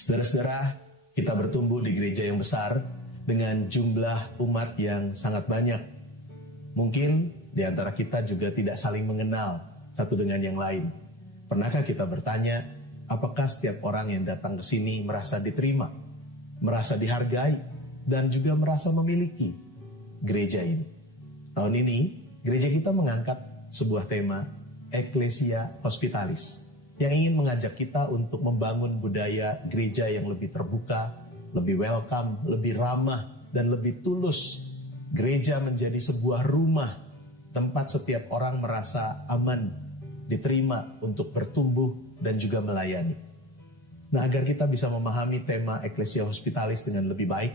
Saudara-saudara, kita bertumbuh di gereja yang besar dengan jumlah umat yang sangat banyak. Mungkin di antara kita juga tidak saling mengenal satu dengan yang lain. Pernahkah kita bertanya, apakah setiap orang yang datang ke sini merasa diterima, merasa dihargai, dan juga merasa memiliki gereja ini? Tahun ini, gereja kita mengangkat sebuah tema, Ecclesia Hospitalis, yang ingin mengajak kita untuk membangun budaya gereja yang lebih terbuka, lebih welcome, lebih ramah, dan lebih tulus. Gereja menjadi sebuah rumah, tempat setiap orang merasa aman, diterima untuk bertumbuh dan juga melayani. Nah, agar kita bisa memahami tema Ecclesia Hospitalis dengan lebih baik,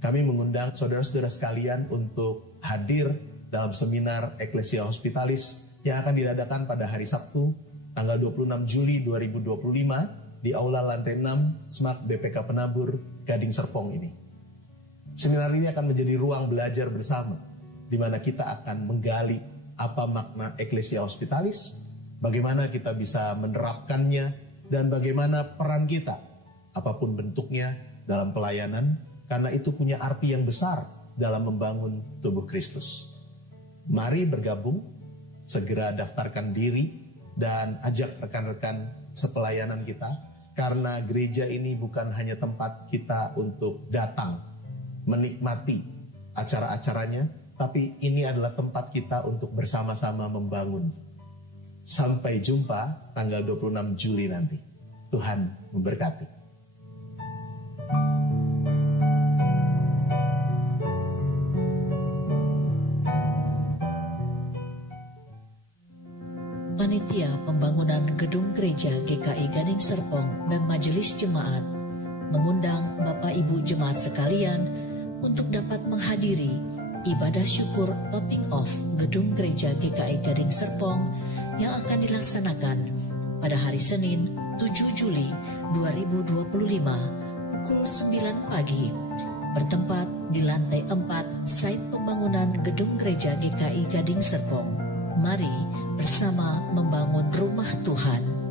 kami mengundang saudara-saudara sekalian untuk hadir dalam seminar Ecclesia Hospitalis yang akan diadakan pada hari Sabtu, tanggal 26 Juli 2025 di Aula Lantai 6 SMAK BPK Penabur, Gading Serpong ini. Seminar ini akan menjadi ruang belajar bersama, di mana kita akan menggali apa makna Ecclesia Hospitalis, bagaimana kita bisa menerapkannya, dan bagaimana peran kita, apapun bentuknya, dalam pelayanan, karena itu punya arti yang besar dalam membangun tubuh Kristus. Mari bergabung, segera daftarkan diri, dan ajak rekan-rekan sepelayanan kita, karena gereja ini bukan hanya tempat kita untuk datang, menikmati acara-acaranya, tapi ini adalah tempat kita untuk bersama-sama membangun. Sampai jumpa tanggal 26 Juli nanti. Tuhan memberkati. Panitia Pembangunan Gedung Gereja GKI Gading Serpong dan Majelis Jemaat mengundang Bapak Ibu Jemaat sekalian untuk dapat menghadiri ibadah syukur topping off Gedung Gereja GKI Gading Serpong yang akan dilaksanakan pada hari Senin 7 Juli 2025 pukul 9 pagi bertempat di lantai 4 site pembangunan Gedung Gereja GKI Gading Serpong. Mari bersama membangun rumah Tuhan.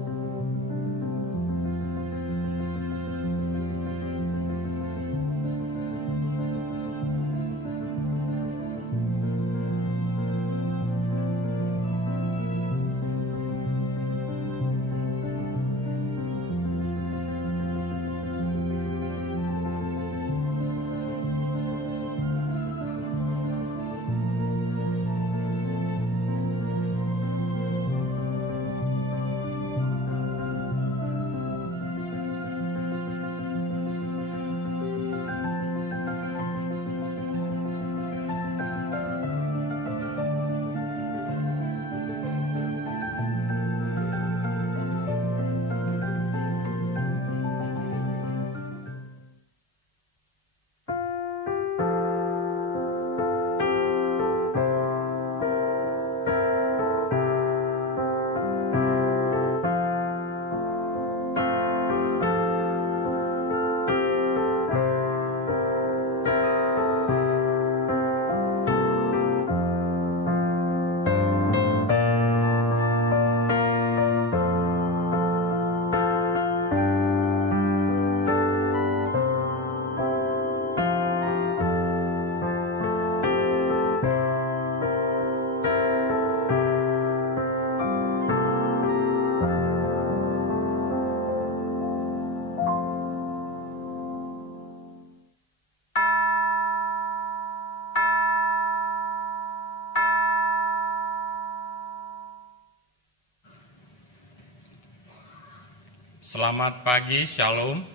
Selamat pagi, Shalom.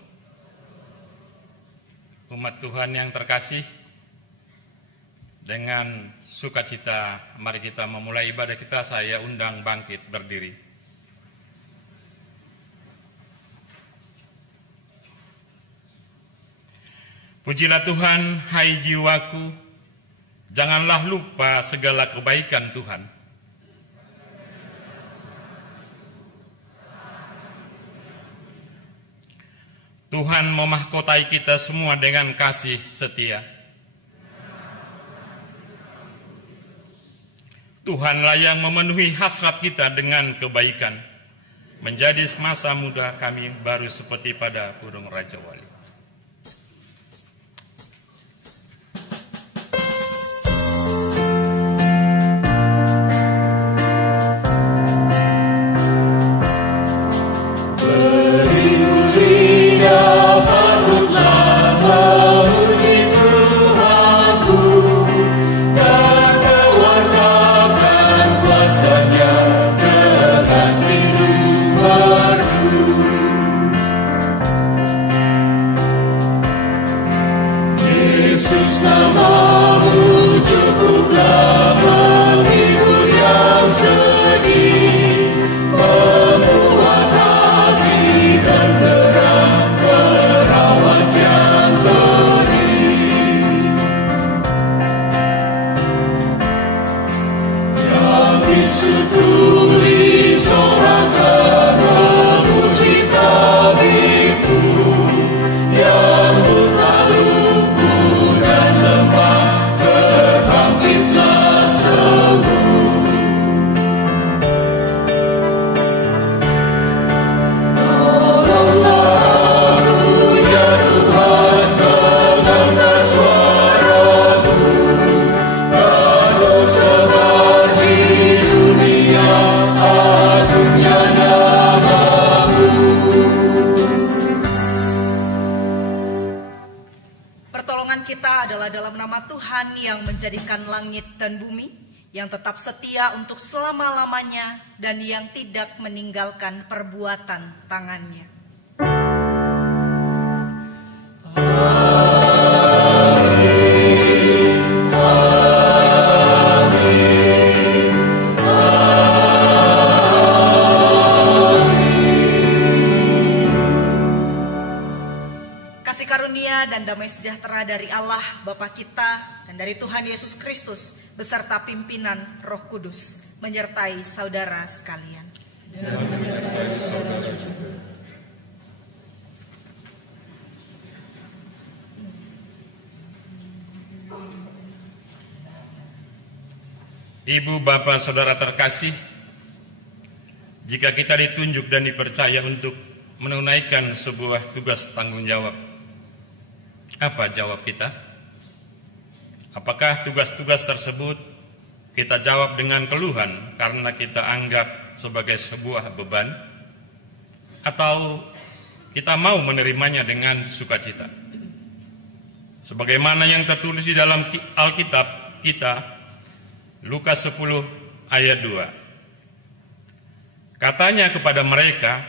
Umat Tuhan yang terkasih, dengan sukacita mari kita memulai ibadah kita. Saya undang bangkit berdiri. Pujilah Tuhan, hai jiwaku, janganlah lupa segala kebaikan Tuhan. Tuhan memahkotai kita semua dengan kasih setia. Tuhanlah yang memenuhi hasrat kita dengan kebaikan. menjadi masa muda kami baru seperti pada burung Raja Wali. Menjadikan langit dan bumi, yang tetap setia untuk selama-lamanya dan yang tidak meninggalkan perbuatan tangannya. Kasih karunia dan damai sejahtera dari Allah Bapa kita dan dari Tuhan Yesus Kristus beserta pimpinan Roh Kudus menyertai saudara sekalian. Ibu, Bapak, Saudara terkasih, jika kita ditunjuk dan dipercaya untuk menunaikan sebuah tugas tanggung jawab, apa jawab kita? Apakah tugas-tugas tersebut kita jawab dengan keluhan karena kita anggap sebagai sebuah beban? Atau kita mau menerimanya dengan sukacita? Sebagaimana yang tertulis di dalam Alkitab kita, Lukas 10 ayat 2. Katanya kepada mereka,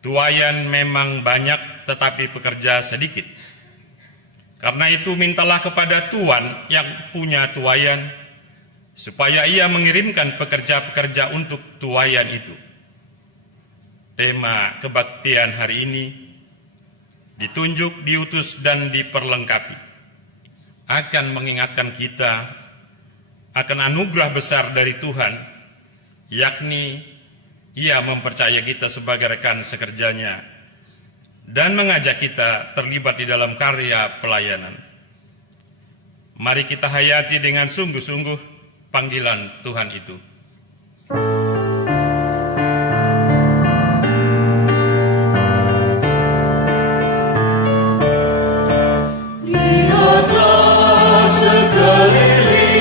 tuaian memang banyak tetapi pekerja sedikit. Karena itu mintalah kepada Tuhan yang punya tuaian, supaya ia mengirimkan pekerja-pekerja untuk tuaian itu. Tema kebaktian hari ini, ditunjuk, diutus, dan diperlengkapi, akan mengingatkan kita akan anugerah besar dari Tuhan, yakni ia mempercaya kita sebagai rekan sekerjanya, dan mengajak kita terlibat di dalam karya pelayanan. Mari kita hayati dengan sungguh-sungguh panggilan Tuhan itu. Lihatlah sekeliling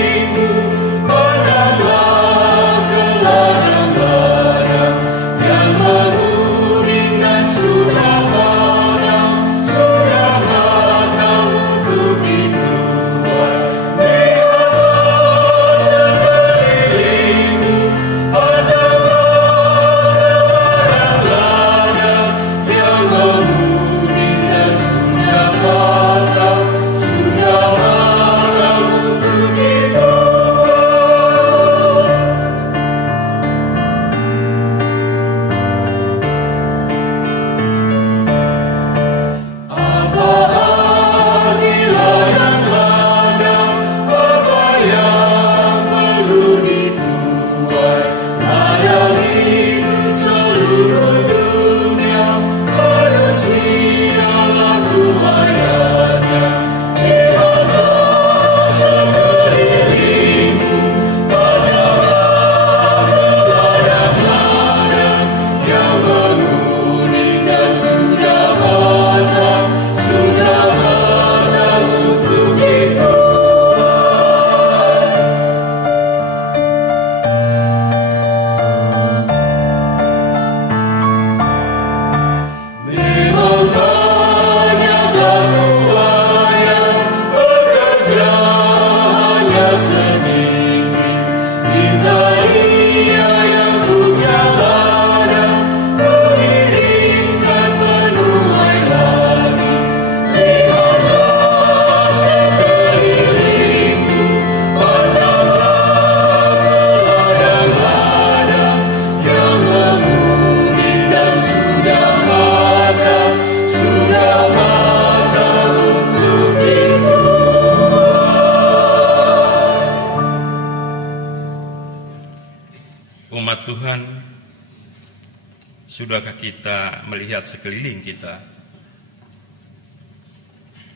kita melihat sekeliling kita,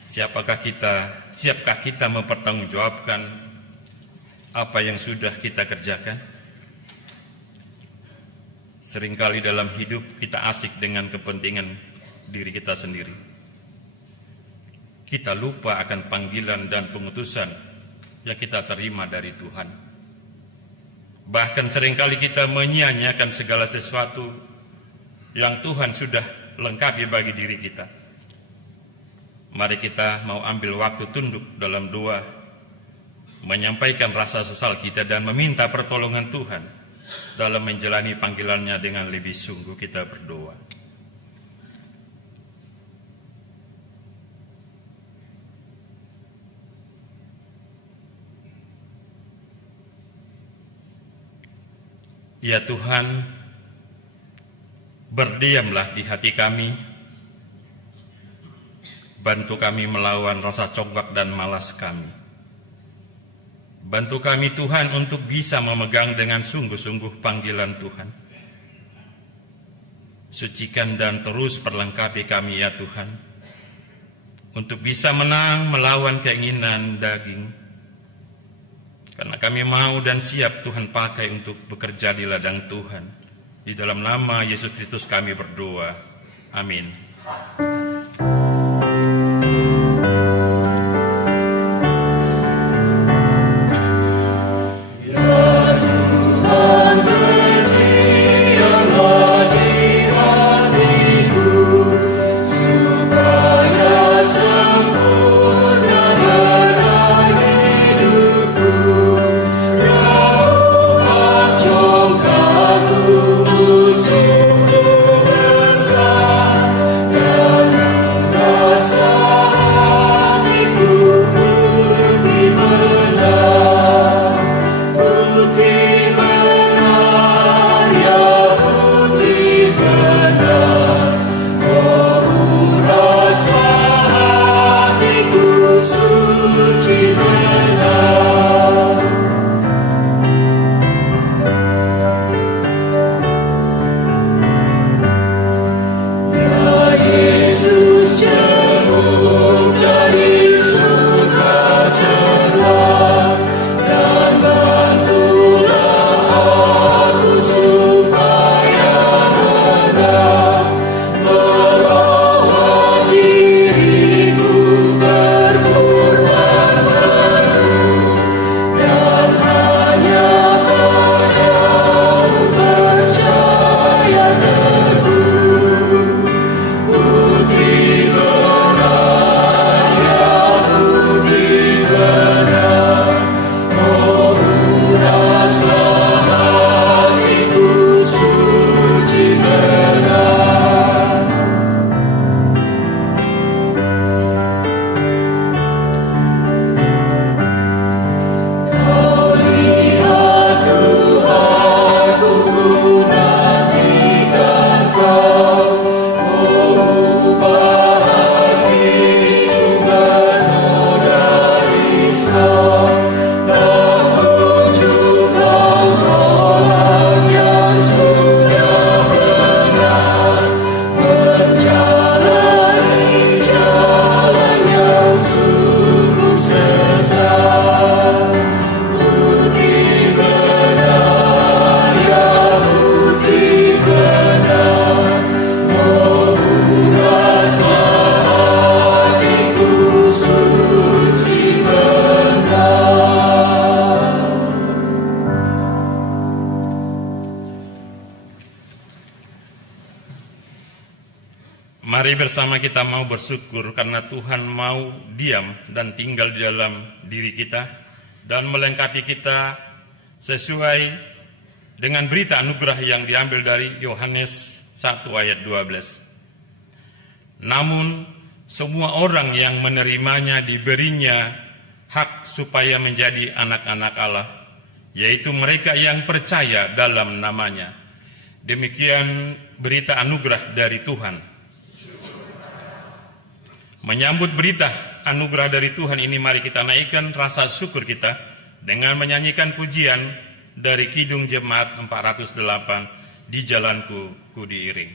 siapkah kita mempertanggungjawabkan apa yang sudah kita kerjakan? Seringkali dalam hidup kita asik dengan kepentingan diri kita sendiri. Kita lupa akan panggilan dan pengutusan yang kita terima dari Tuhan. Bahkan seringkali kita menyia-nyiakan segala sesuatu yang Tuhan sudah lengkapi bagi diri kita. Mari kita mau ambil waktu tunduk dalam doa, menyampaikan rasa sesal kita dan meminta pertolongan Tuhan dalam menjalani panggilannya dengan lebih sungguh. Kita berdoa. Ya Tuhan, berdiamlah di hati kami, bantu kami melawan rasa congkak dan malas kami. Bantu kami Tuhan untuk bisa memegang dengan sungguh-sungguh panggilan Tuhan. Sucikan dan terus perlengkapi kami ya Tuhan, untuk bisa menang melawan keinginan daging. Karena kami mau dan siap Tuhan pakai untuk bekerja di ladang Tuhan. Di dalam nama Yesus Kristus kami berdoa. Amin. Mari bersama kita mau bersyukur karena Tuhan mau diam dan tinggal di dalam diri kita dan melengkapi kita sesuai dengan berita anugerah yang diambil dari Yohanes 1 ayat 12. Namun semua orang yang menerimanya diberinya hak supaya menjadi anak-anak Allah, yaitu mereka yang percaya dalam namanya. Demikian berita anugerah dari Tuhan. Menyambut berita anugerah dari Tuhan ini, mari kita naikkan rasa syukur kita dengan menyanyikan pujian dari Kidung Jemaat 408, Di Jalanku Ku Diiring.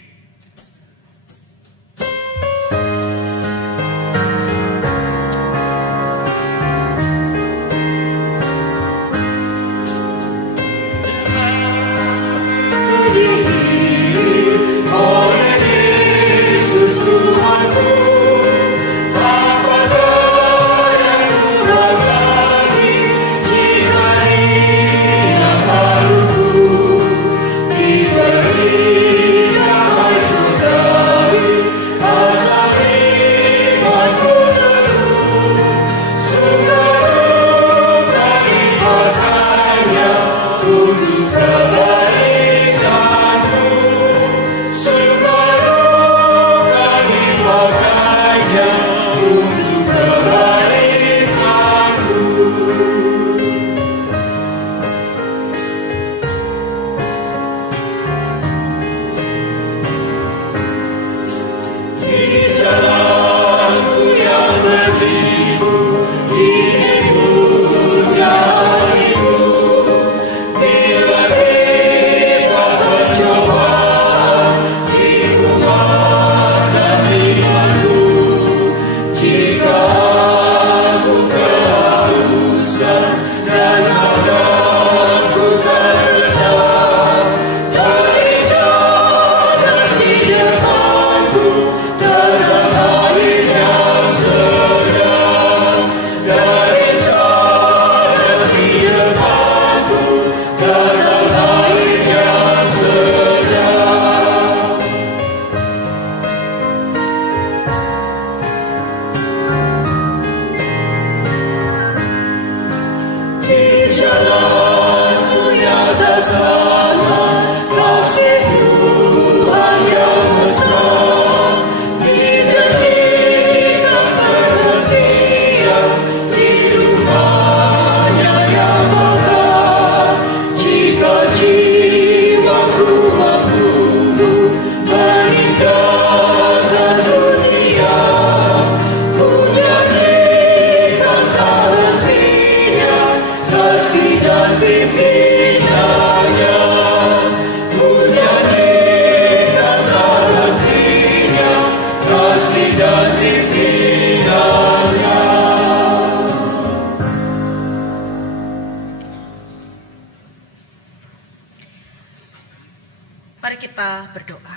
Mari kita berdoa.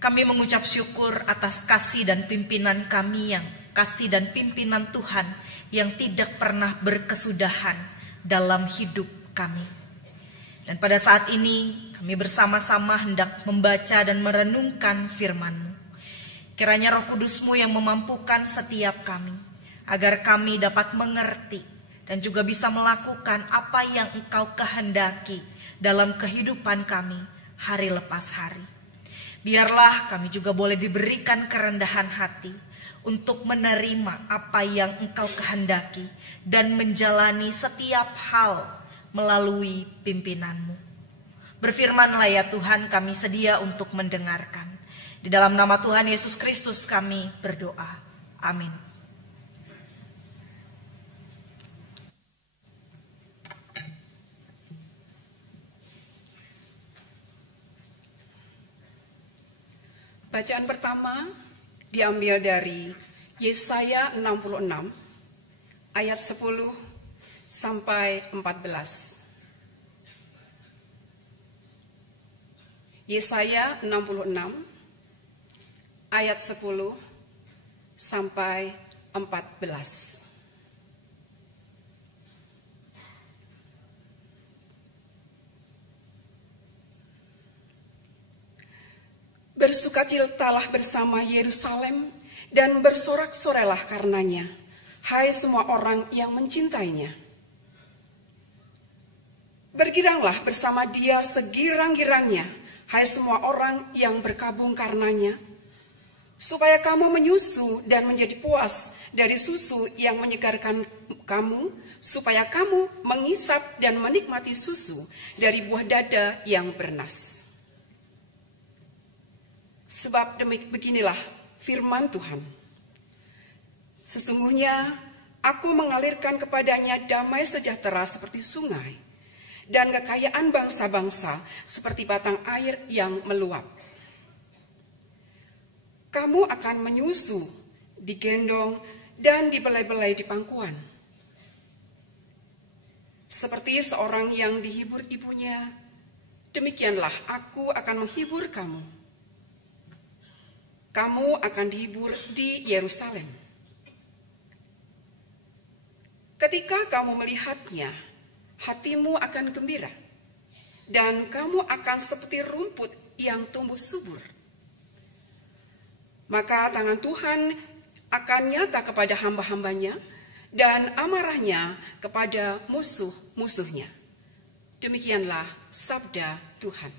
Kami mengucap syukur atas kasih dan pimpinan kami Tuhan yang tidak pernah berkesudahan dalam hidup kami. Dan pada saat ini kami bersama-sama hendak membaca dan merenungkan firman-Mu. Kiranya Roh Kudus-Mu yang memampukan setiap kami, agar kami dapat mengerti dan juga bisa melakukan apa yang Engkau kehendaki dalam kehidupan kami hari lepas hari. Biarlah kami juga boleh diberikan kerendahan hati untuk menerima apa yang Engkau kehendaki dan menjalani setiap hal melalui pimpinan-Mu. Berfirmanlah ya Tuhan, kami sedia untuk mendengarkan. Di dalam nama Tuhan Yesus Kristus kami berdoa. Amin. Bacaan pertama diambil dari Yesaya 66 ayat 10 sampai 14. Yesaya 66 ayat 10 sampai 14. Bersukacitalah bersama Yerusalem dan bersorak-sorailah karenanya, hai semua orang yang mencintainya. Bergiranglah bersama dia segirang-girangnya, hai semua orang yang berkabung karenanya, supaya kamu menyusu dan menjadi puas dari susu yang menyegarkan kamu, supaya kamu mengisap dan menikmati susu dari buah dada yang bernas. Sebab beginilah firman Tuhan. Sesungguhnya aku mengalirkan kepadanya damai sejahtera seperti sungai, dan kekayaan bangsa-bangsa seperti batang air yang meluap. Kamu akan menyusu, digendong, dan dibelai-belai di pangkuan. Seperti seorang yang dihibur ibunya, demikianlah aku akan menghibur kamu. Kamu akan dihibur di Yerusalem. Ketika kamu melihatnya, hatimu akan gembira, dan kamu akan seperti rumput yang tumbuh subur. Maka tangan Tuhan akan nyata kepada hamba-hambanya, dan amarahnya kepada musuh-musuhnya. Demikianlah sabda Tuhan.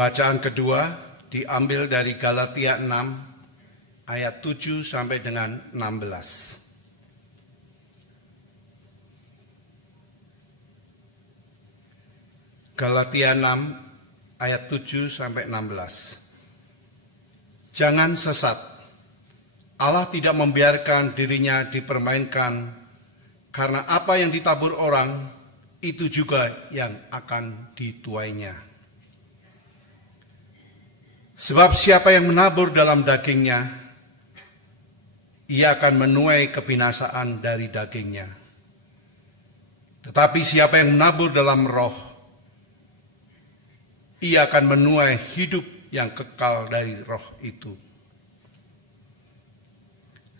Bacaan kedua diambil dari Galatia 6 ayat 7 sampai dengan 16. Galatia 6 ayat 7 sampai 16. Jangan sesat. Allah tidak membiarkan dirinya dipermainkan, karena apa yang ditabur orang itu juga yang akan dituainya. Sebab siapa yang menabur dalam dagingnya, ia akan menuai kebinasaan dari dagingnya. Tetapi siapa yang menabur dalam roh, ia akan menuai hidup yang kekal dari roh itu.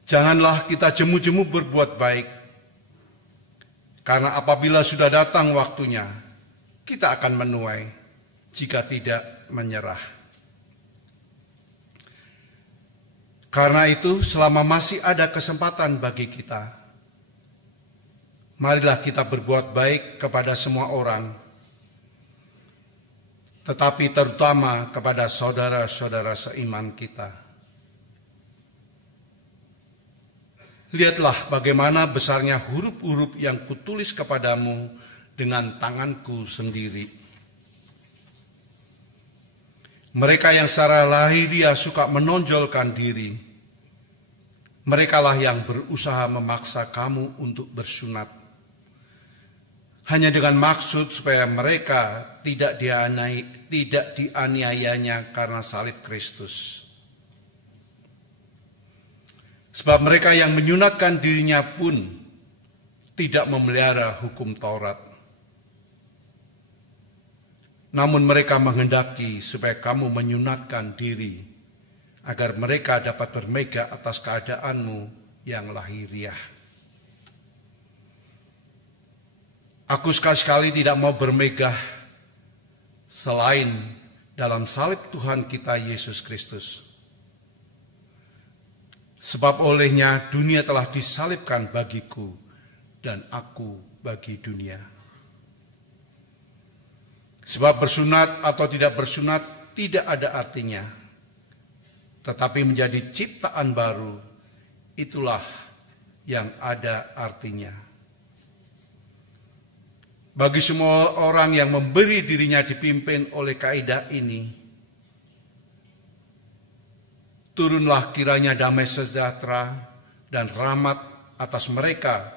Janganlah kita jemu-jemu berbuat baik, karena apabila sudah datang waktunya, kita akan menuai jika tidak menyerah. Karena itu, selama masih ada kesempatan bagi kita, marilah kita berbuat baik kepada semua orang, tetapi terutama kepada saudara-saudara seiman kita. Lihatlah bagaimana besarnya huruf-huruf yang kutulis kepadamu dengan tanganku sendiri. Mereka yang secara lahiriah suka menonjolkan diri, merekalah yang berusaha memaksa kamu untuk bersunat, hanya dengan maksud supaya mereka tidak dianiayanya karena salib Kristus. Sebab mereka yang menyunatkan dirinya pun tidak memelihara hukum Taurat. Namun mereka menghendaki supaya kamu menyunatkan diri, agar mereka dapat bermegah atas keadaanmu yang lahiriah. Aku sekali-sekali tidak mau bermegah selain dalam salib Tuhan kita Yesus Kristus. Sebab olehnya dunia telah disalibkan bagiku dan aku bagi dunia. Sebab bersunat atau tidak bersunat tidak ada artinya, tetapi menjadi ciptaan baru, itulah yang ada artinya. Bagi semua orang yang memberi dirinya dipimpin oleh kaidah ini, turunlah kiranya damai sejahtera dan rahmat atas mereka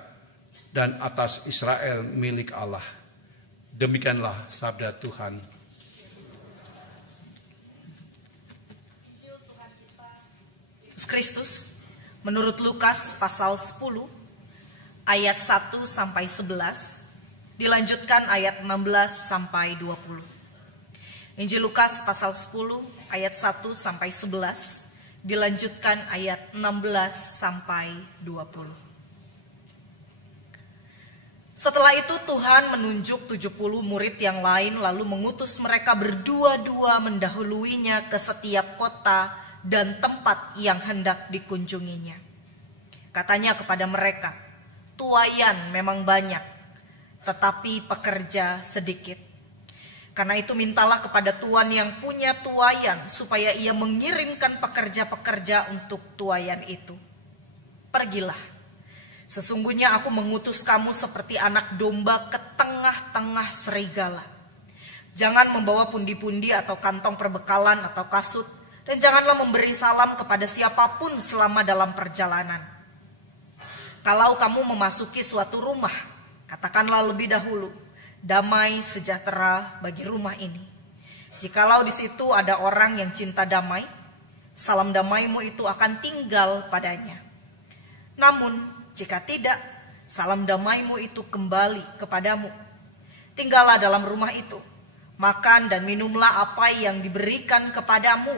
dan atas Israel milik Allah. Demikianlah sabda Tuhan. Yesus Kristus menurut Lukas pasal 10 ayat 1 sampai 11, dilanjutkan ayat 16 sampai 20. Injil Lukas pasal 10 ayat 1 sampai 11, dilanjutkan ayat 16 sampai 20. Setelah itu Tuhan menunjuk 70 murid yang lain, lalu mengutus mereka berdua-dua mendahuluinya ke setiap kota dan tempat yang hendak dikunjunginya. Katanya kepada mereka, tuaian memang banyak, tetapi pekerja sedikit. Karena itu mintalah kepada Tuhan yang punya tuaian, supaya ia mengirimkan pekerja-pekerja untuk tuaian itu. Pergilah. Sesungguhnya aku mengutus kamu seperti anak domba ke tengah-tengah serigala. Jangan membawa pundi-pundi atau kantong perbekalan atau kasut, dan janganlah memberi salam kepada siapapun selama dalam perjalanan. Kalau kamu memasuki suatu rumah, katakanlah lebih dahulu, damai sejahtera bagi rumah ini. Jikalau di situ ada orang yang cinta damai, salam damai-Mu itu akan tinggal padanya. Namun jika tidak, salam damai-Mu itu kembali kepadamu. Tinggallah dalam rumah itu, makan dan minumlah apa yang diberikan kepadamu,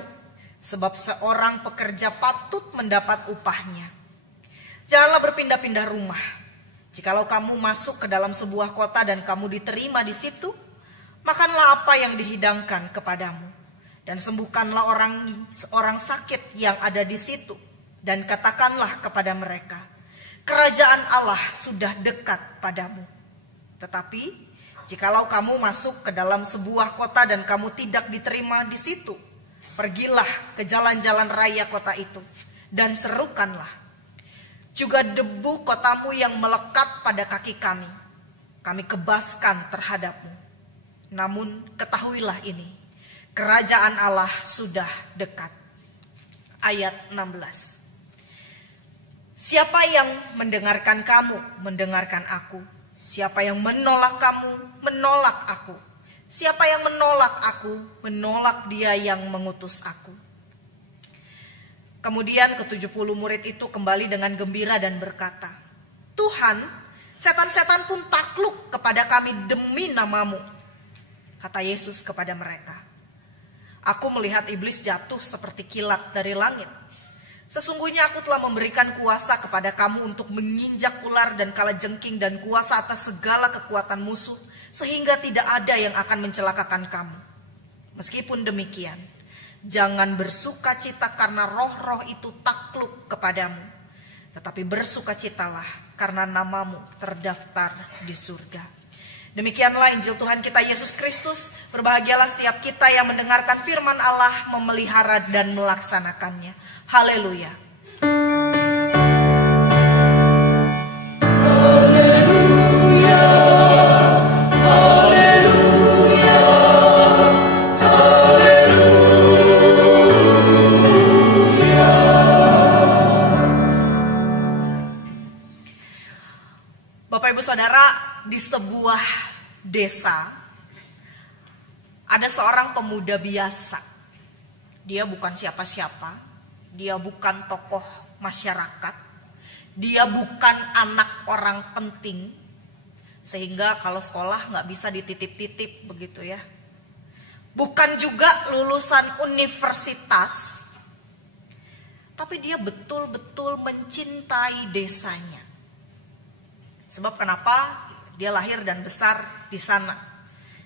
sebab seorang pekerja patut mendapat upahnya. Janganlah berpindah-pindah rumah. Jikalau kamu masuk ke dalam sebuah kota dan kamu diterima di situ, makanlah apa yang dihidangkan kepadamu, dan sembuhkanlah orang sakit yang ada di situ, dan katakanlah kepada mereka, kerajaan Allah sudah dekat padamu. Tetapi jikalau kamu masuk ke dalam sebuah kota dan kamu tidak diterima di situ, pergilah ke jalan-jalan raya kota itu dan serukanlah, juga debu kotamu yang melekat pada kaki kami kebaskan terhadapmu. Namun ketahuilah ini, kerajaan Allah sudah dekat. Ayat 16. Siapa yang mendengarkan kamu, mendengarkan aku. Siapa yang menolak kamu, menolak aku. Siapa yang menolak aku, menolak dia yang mengutus aku. Kemudian ke-70 murid itu kembali dengan gembira dan berkata, Tuhan, setan-setan pun takluk kepada kami demi nama-Mu. Kata Yesus kepada mereka, aku melihat iblis jatuh seperti kilat dari langit. Sesungguhnya aku telah memberikan kuasa kepada kamu untuk menginjak ular dan kalajengking dan kuasa atas segala kekuatan musuh, sehingga tidak ada yang akan mencelakakan kamu. Meskipun demikian, jangan bersukacita karena roh-roh itu takluk kepadamu, tetapi bersukacitalah karena namamu terdaftar di surga. Demikianlah Injil Tuhan kita Yesus Kristus. Berbahagialah setiap kita yang mendengarkan firman Allah, memelihara dan melaksanakannya. Haleluya. Bapak Ibu Saudara, di sebuah desa ada seorang pemuda biasa. Dia bukan siapa-siapa, dia bukan tokoh masyarakat, dia bukan anak orang penting, sehingga kalau sekolah nggak bisa dititip-titip begitu ya. Bukan juga lulusan universitas, tapi dia betul-betul mencintai desanya. Sebab kenapa? Dia lahir dan besar di sana.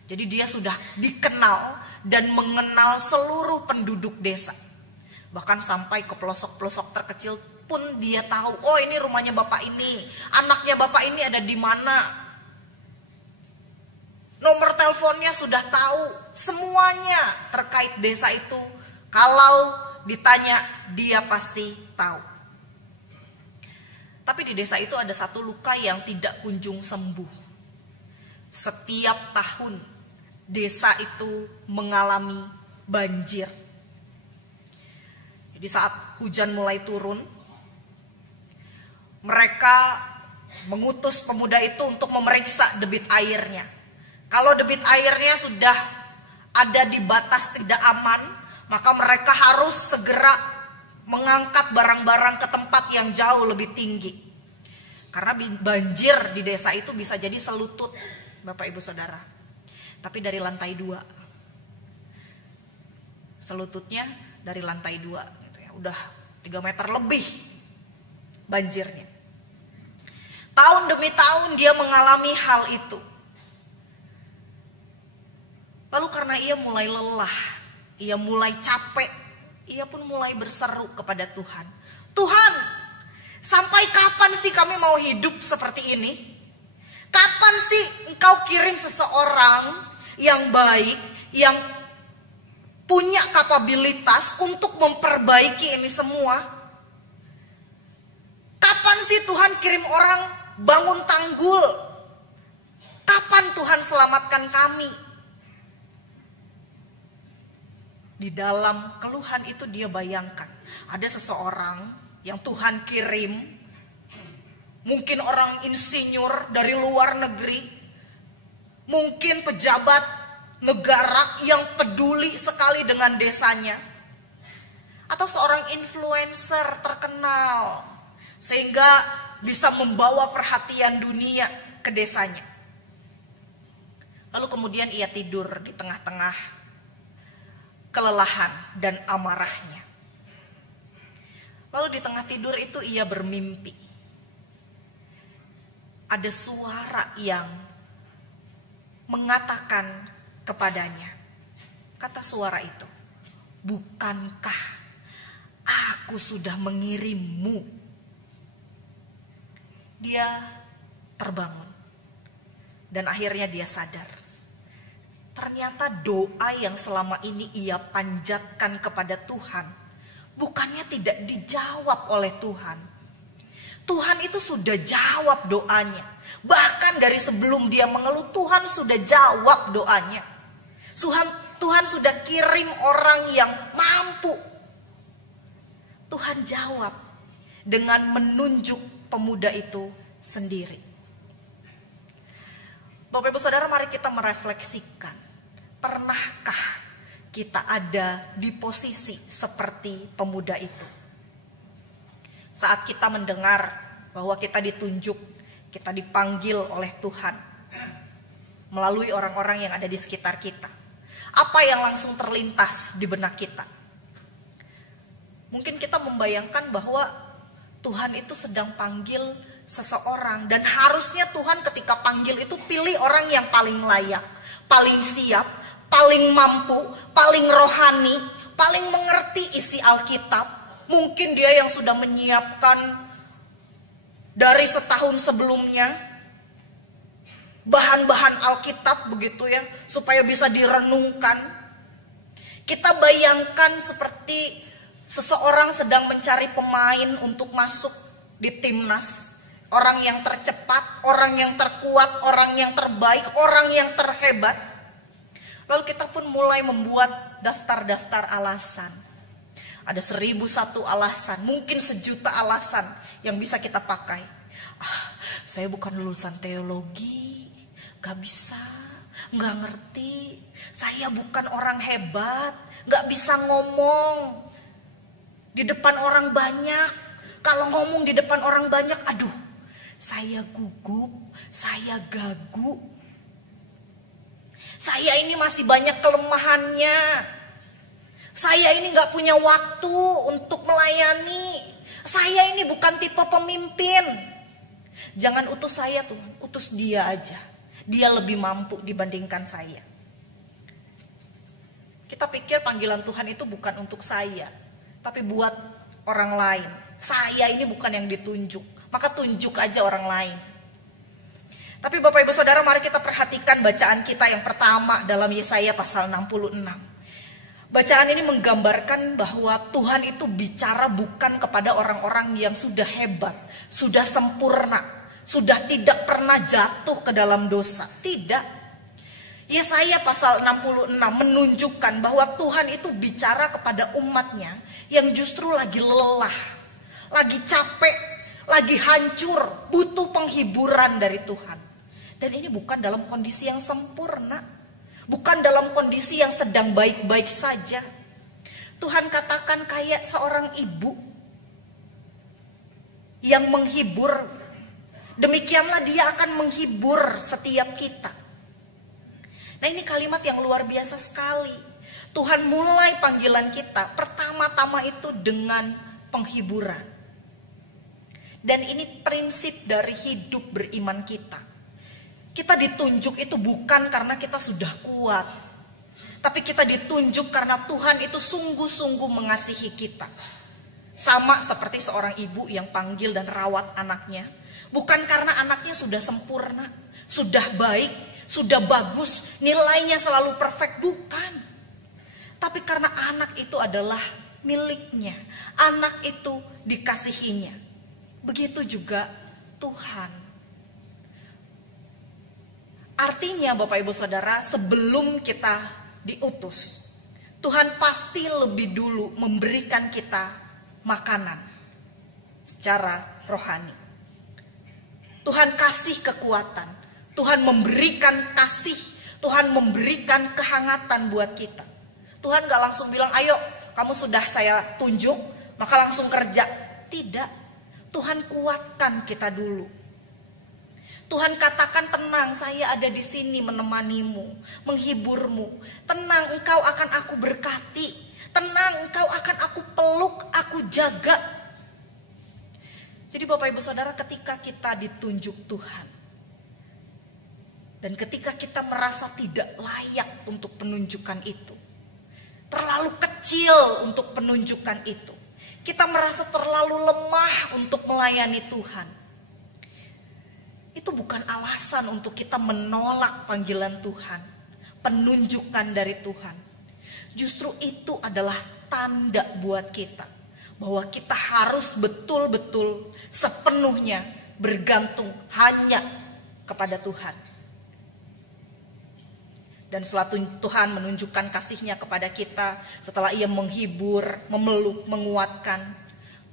Jadi dia sudah dikenal dan mengenal seluruh penduduk desa. Bahkan sampai ke pelosok-pelosok terkecil pun dia tahu, oh ini rumahnya bapak ini, anaknya bapak ini ada di mana. Nomor teleponnya sudah tahu, semuanya terkait desa itu. Kalau ditanya, dia pasti tahu. Tapi di desa itu ada satu luka yang tidak kunjung sembuh. Setiap tahun desa itu mengalami banjir. Jadi saat hujan mulai turun, mereka mengutus pemuda itu untuk memeriksa debit airnya. Kalau debit airnya sudah ada di batas tidak aman, maka mereka harus segera mengangkat barang-barang ke tempat yang jauh lebih tinggi. Karena banjir di desa itu bisa jadi selutut, Bapak Ibu Saudara. Tapi dari lantai 2. Selututnya dari lantai 2 gitu ya. Udah 3 meter lebih banjirnya. Tahun demi tahun dia mengalami hal itu. Lalu karena ia mulai lelah, ia mulai capek, ia pun mulai berseru kepada Tuhan. Tuhan, sampai kapan sih kami mau hidup seperti ini? Kapan sih Engkau kirim seseorang yang baik, yang punya kapabilitas untuk memperbaiki ini semua? Kapan sih Tuhan kirim orang bangun tanggul? Kapan Tuhan selamatkan kami? Di dalam keluhan itu dia bayangkan, ada seseorang yang Tuhan kirim, mungkin orang insinyur dari luar negeri, mungkin pejabat negara yang peduli sekali dengan desanya. atau seorang influencer terkenal sehingga bisa membawa perhatian dunia ke desanya. Lalu kemudian ia tidur di tengah-tengah kelelahan dan amarahnya. Lalu di tengah tidur itu ia bermimpi. Ada suara yang mengatakan kepadanya, kata suara itu, "Bukankah aku sudah mengirimmu?" Dia terbangun dan akhirnya dia sadar. Ternyata doa yang selama ini ia panjatkan kepada Tuhan bukannya tidak dijawab oleh Tuhan. Tuhan itu sudah jawab doanya. Bahkan dari sebelum dia mengeluh, Tuhan sudah jawab doanya. Tuhan sudah kirim orang yang mampu. Tuhan jawab dengan menunjuk pemuda itu sendiri. Bapak Ibu Saudara, mari kita merefleksikan. Pernahkah kita ada di posisi seperti pemuda itu? Saat kita mendengar bahwa kita ditunjuk, kita dipanggil oleh Tuhan melalui orang-orang yang ada di sekitar kita. Apa yang langsung terlintas di benak kita? Mungkin kita membayangkan bahwa Tuhan itu sedang panggil seseorang, dan harusnya Tuhan ketika panggil itu pilih orang yang paling layak, paling siap, paling mampu, paling rohani, paling mengerti isi Alkitab. Mungkin dia yang sudah menyiapkan dari setahun sebelumnya bahan-bahan Alkitab begitu ya, supaya bisa direnungkan. Kita bayangkan seperti seseorang sedang mencari pemain untuk masuk di timnas. Orang yang tercepat, orang yang terkuat, orang yang terbaik, orang yang terhebat. Lalu kita pun mulai membuat daftar-daftar alasan. Ada 1001 alasan, mungkin 1.000.000 alasan yang bisa kita pakai. Saya bukan lulusan teologi, gak bisa, gak ngerti. Saya bukan orang hebat, gak bisa ngomong di depan orang banyak. Kalau ngomong di depan orang banyak, aduh, saya gugup, saya gagu. Saya ini masih banyak kelemahannya. Saya ini gak punya waktu untuk melayani. Saya ini bukan tipe pemimpin. Jangan utus saya Tuhan, utus dia aja. Dia lebih mampu dibandingkan saya. Kita pikir panggilan Tuhan itu bukan untuk saya, tapi buat orang lain. Saya ini bukan yang ditunjuk, maka tunjuk aja orang lain. Tapi Bapak Ibu Saudara, mari kita perhatikan bacaan kita yang pertama dalam Yesaya pasal 66. Bacaan ini menggambarkan bahwa Tuhan itu bicara bukan kepada orang-orang yang sudah hebat, sudah sempurna, sudah tidak pernah jatuh ke dalam dosa. Tidak. Yesaya pasal 66 menunjukkan bahwa Tuhan itu bicara kepada umatnya yang justru lagi lelah, lagi capek, lagi hancur, butuh penghiburan dari Tuhan. Dan ini bukan dalam kondisi yang sempurna, bukan dalam kondisi yang sedang baik-baik saja. Tuhan katakan kayak seorang ibu yang menghibur. Demikianlah dia akan menghibur setiap kita. Nah, ini kalimat yang luar biasa sekali. Tuhan mulai panggilan kita pertama-tama itu dengan penghiburan. Dan ini prinsip dari hidup beriman kita. Kita ditunjuk itu bukan karena kita sudah kuat, tapi kita ditunjuk karena Tuhan itu sungguh-sungguh mengasihi kita. Sama seperti seorang ibu yang panggil dan rawat anaknya. Bukan karena anaknya sudah sempurna, sudah baik, sudah bagus, nilainya selalu perfect, bukan. Tapi karena anak itu adalah miliknya, anak itu dikasihinya. Begitu juga Tuhan. Artinya Bapak Ibu Saudara, sebelum kita diutus, Tuhan pasti lebih dulu memberikan kita makanan secara rohani. Tuhan kasih kekuatan, Tuhan memberikan kasih, Tuhan memberikan kehangatan buat kita. Tuhan gak langsung bilang, ayo kamu sudah saya tunjuk, maka langsung kerja. Tidak, Tuhan kuatkan kita dulu. Tuhan katakan, tenang, saya ada di sini menemanimu, menghiburmu. Tenang, engkau akan aku berkati. Tenang, engkau akan aku peluk, aku jaga. Jadi Bapak Ibu Saudara, ketika kita ditunjuk Tuhan, dan ketika kita merasa tidak layak untuk penunjukan itu, terlalu kecil untuk penunjukan itu, kita merasa terlalu lemah untuk melayani Tuhan, itu bukan alasan untuk kita menolak panggilan Tuhan, penunjukan dari Tuhan. Justru itu adalah tanda buat kita bahwa kita harus betul-betul sepenuhnya bergantung hanya kepada Tuhan. Dan setelah Tuhan menunjukkan kasih-Nya kepada kita, setelah Ia menghibur, memeluk, menguatkan,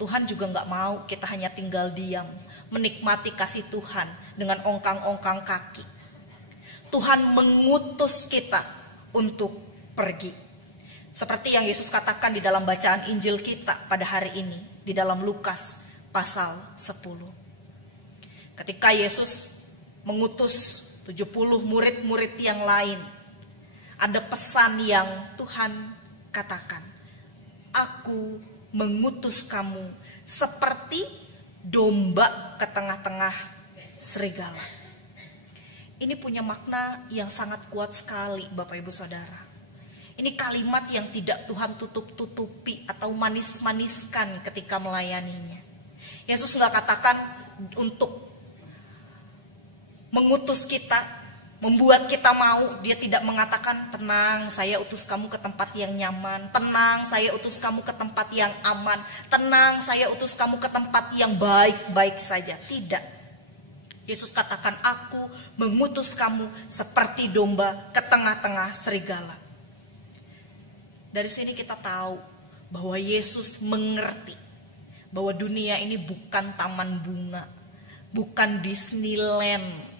Tuhan juga gak mau kita hanya tinggal diam, menikmati kasih Tuhan dengan ongkang-ongkang kaki. Tuhan mengutus kita untuk pergi. Seperti yang Yesus katakan di dalam bacaan Injil kita pada hari ini, di dalam Lukas pasal 10. Ketika Yesus mengutus 70 murid-murid yang lain, ada pesan yang Tuhan katakan, aku mengutus kamu seperti domba ke tengah-tengah serigala. Ini punya makna yang sangat kuat sekali Bapak Ibu Saudara. Ini kalimat yang tidak Tuhan tutup-tutupi atau manis-maniskan ketika melayaninya. Yesus nggak katakan untuk mengutus kita, membuat kita mau. Dia tidak mengatakan, tenang, saya utus kamu ke tempat yang nyaman. Tenang, saya utus kamu ke tempat yang aman. Tenang, saya utus kamu ke tempat yang baik-baik saja. Tidak. Yesus katakan, aku mengutus kamu seperti domba ke tengah-tengah serigala. Dari sini kita tahu bahwa Yesus mengerti bahwa dunia ini bukan taman bunga, bukan Disneyland.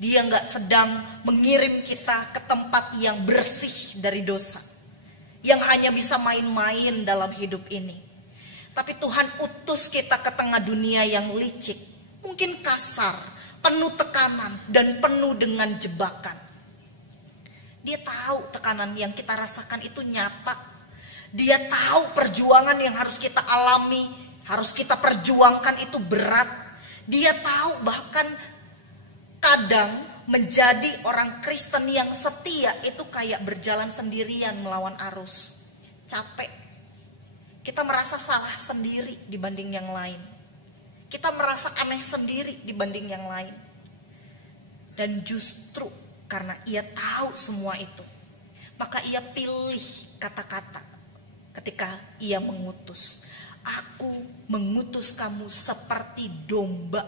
Dia nggak sedang mengirim kita ke tempat yang bersih dari dosa, yang hanya bisa main-main dalam hidup ini. Tapi Tuhan utus kita ke tengah dunia yang licik, mungkin kasar, penuh tekanan, dan penuh dengan jebakan. Dia tahu tekanan yang kita rasakan itu nyata. Dia tahu perjuangan yang harus kita alami, harus kita perjuangkan itu berat. Dia tahu bahkan kadang menjadi orang Kristen yang setia itu kayak berjalan sendirian melawan arus. Capek. Kita merasa salah sendiri dibanding yang lain. Kita merasa aneh sendiri dibanding yang lain. Dan justru karena Ia tahu semua itu, maka Ia pilih kata-kata ketika Ia mengutus. Aku mengutus kamu seperti domba.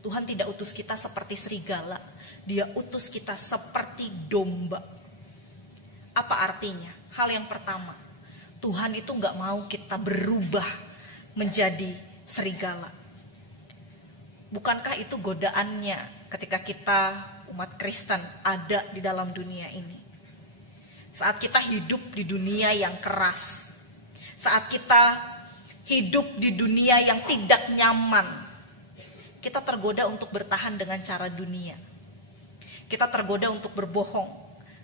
Tuhan tidak utus kita seperti serigala, Dia utus kita seperti domba. Apa artinya? Hal yang pertama, Tuhan itu gak mau kita berubah menjadi serigala. Bukankah itu godaannya ketika kita umat Kristen ada di dalam dunia ini? Saat kita hidup di dunia yang keras, saat kita hidup di dunia yang tidak nyaman, kita tergoda untuk bertahan dengan cara dunia. Kita tergoda untuk berbohong.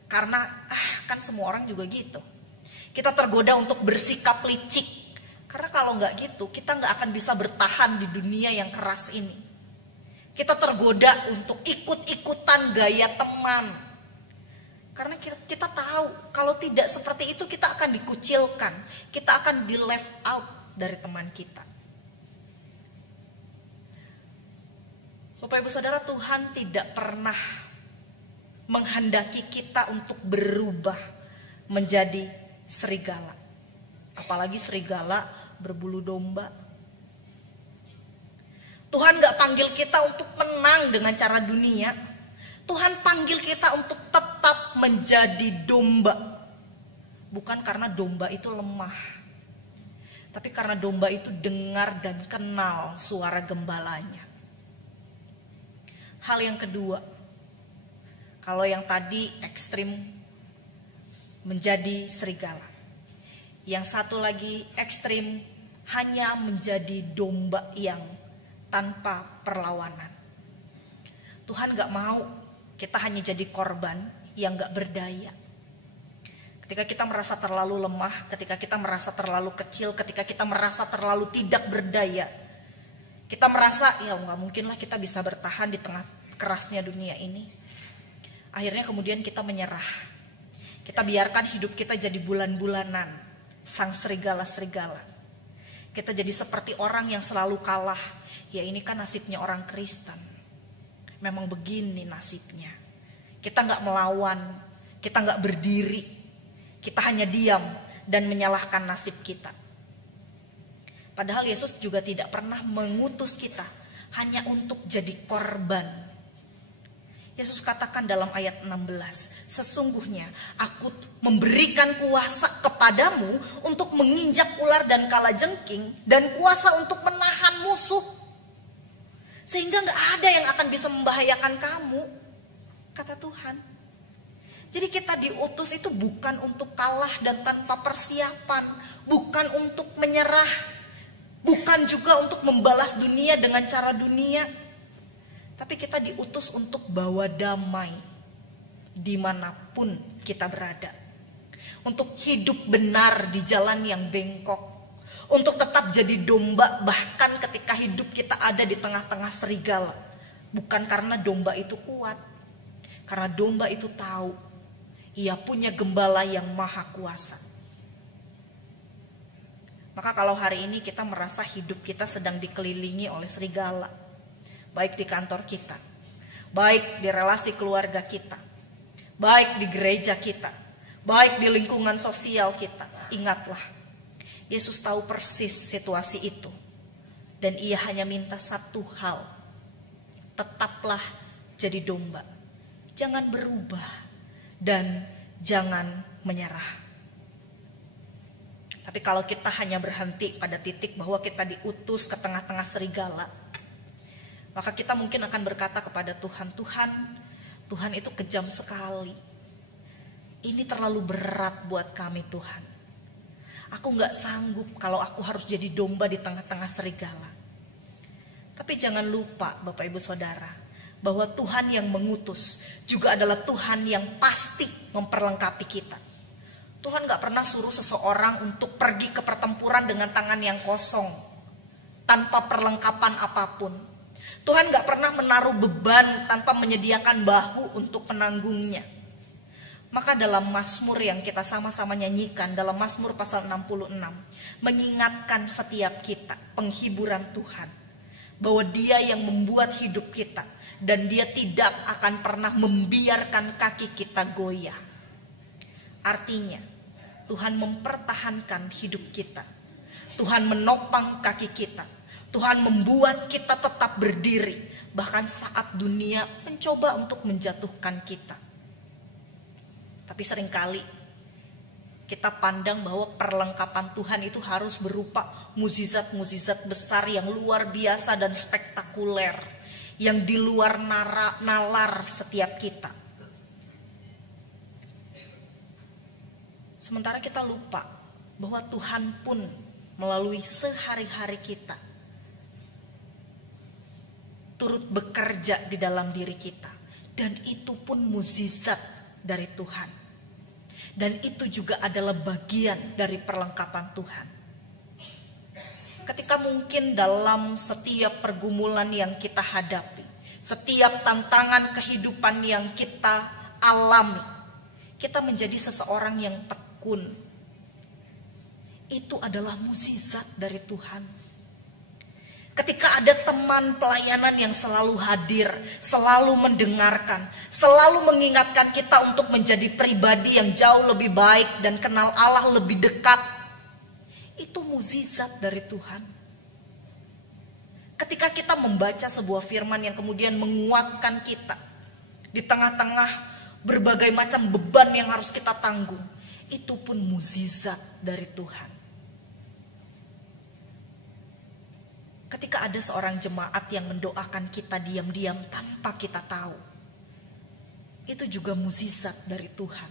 Karena kan semua orang juga gitu. Kita tergoda untuk bersikap licik. Karena kalau nggak gitu, kita nggak akan bisa bertahan di dunia yang keras ini. Kita tergoda untuk ikut-ikutan gaya teman. Karena kita tahu, kalau tidak seperti itu kita akan dikucilkan. Kita akan di left out dari teman kita. Bapak Ibu Saudara, Tuhan tidak pernah menghendaki kita untuk berubah menjadi serigala. Apalagi serigala berbulu domba. Tuhan gak panggil kita untuk menang dengan cara dunia. Tuhan panggil kita untuk tetap menjadi domba. Bukan karena domba itu lemah, tapi karena domba itu dengar dan kenal suara gembalanya. Hal yang kedua, kalau yang tadi ekstrim menjadi serigala. Yang satu lagi ekstrim, hanya menjadi domba yang tanpa perlawanan. Tuhan gak mau kita hanya jadi korban yang gak berdaya. Ketika kita merasa terlalu lemah, ketika kita merasa terlalu kecil, ketika kita merasa terlalu tidak berdaya, kita merasa ya gak mungkin lah kita bisa bertahan di tengah kerasnya dunia ini. Akhirnya kemudian kita menyerah. Kita biarkan hidup kita jadi bulan-bulanan, sang serigala-serigala. Kita jadi seperti orang yang selalu kalah. Ya ini kan nasibnya orang Kristen. Memang begini nasibnya. Kita gak melawan, kita gak berdiri, kita hanya diam dan menyalahkan nasib kita. Padahal Yesus juga tidak pernah mengutus kita hanya untuk jadi korban. Yesus katakan dalam ayat 16, sesungguhnya aku memberikan kuasa kepadamu untuk menginjak ular dan kalajengking dan kuasa untuk menahan musuh. Sehingga gak ada yang akan bisa membahayakan kamu, kata Tuhan. Jadi kita diutus itu bukan untuk kalah dan tanpa persiapan, bukan untuk menyerah, bukan juga untuk membalas dunia dengan cara dunia. Tapi kita diutus untuk bawa damai dimanapun kita berada. Untuk hidup benar di jalan yang bengkok. Untuk tetap jadi domba bahkan ketika hidup kita ada di tengah-tengah serigala. Bukan karena domba itu kuat. Karena domba itu tahu ia punya gembala yang maha kuasa. Maka kalau hari ini kita merasa hidup kita sedang dikelilingi oleh serigala, baik di kantor kita, baik di relasi keluarga kita, baik di gereja kita, baik di lingkungan sosial kita, ingatlah, Yesus tahu persis situasi itu. Dan ia hanya minta satu hal, tetaplah jadi domba, jangan berubah dan jangan menyerah. Tapi kalau kita hanya berhenti pada titik bahwa kita diutus ke tengah-tengah serigala, maka kita mungkin akan berkata kepada Tuhan, Tuhan itu kejam sekali. Ini terlalu berat buat kami Tuhan. Aku gak sanggup kalau aku harus jadi domba di tengah-tengah serigala. Tapi jangan lupa Bapak Ibu Saudara, bahwa Tuhan yang mengutus juga adalah Tuhan yang pasti memperlengkapi kita. Tuhan gak pernah suruh seseorang untuk pergi ke pertempuran dengan tangan yang kosong, tanpa perlengkapan apapun. Tuhan gak pernah menaruh beban tanpa menyediakan bahu untuk penanggungnya. Maka dalam Mazmur yang kita sama-sama nyanyikan, dalam Mazmur pasal 66, mengingatkan setiap kita penghiburan Tuhan, bahwa Dia yang membuat hidup kita, dan Dia tidak akan pernah membiarkan kaki kita goyah. Artinya, Tuhan mempertahankan hidup kita. Tuhan menopang kaki kita. Tuhan membuat kita tetap berdiri, bahkan saat dunia mencoba untuk menjatuhkan kita. Tapi seringkali kita pandang bahwa perlengkapan Tuhan itu harus berupa mukjizat-mukjizat besar yang luar biasa dan spektakuler, yang di luar nalar setiap kita. Sementara kita lupa bahwa Tuhan pun melalui sehari-hari kita turut bekerja di dalam diri kita. Dan itu pun mukjizat dari Tuhan. Dan itu juga adalah bagian dari perlengkapan Tuhan. Ketika mungkin dalam setiap pergumulan yang kita hadapi, setiap tantangan kehidupan yang kita alami, kita menjadi seseorang yang tekun. Itu adalah mukjizat dari Tuhan. Ketika ada teman pelayanan yang selalu hadir, selalu mendengarkan, selalu mengingatkan kita untuk menjadi pribadi yang jauh lebih baik dan kenal Allah lebih dekat, itu mukjizat dari Tuhan. Ketika kita membaca sebuah firman yang kemudian menguatkan kita di tengah-tengah berbagai macam beban yang harus kita tanggung, itu pun mukjizat dari Tuhan. Ketika ada seorang jemaat yang mendoakan kita diam-diam tanpa kita tahu, itu juga mukjizat dari Tuhan.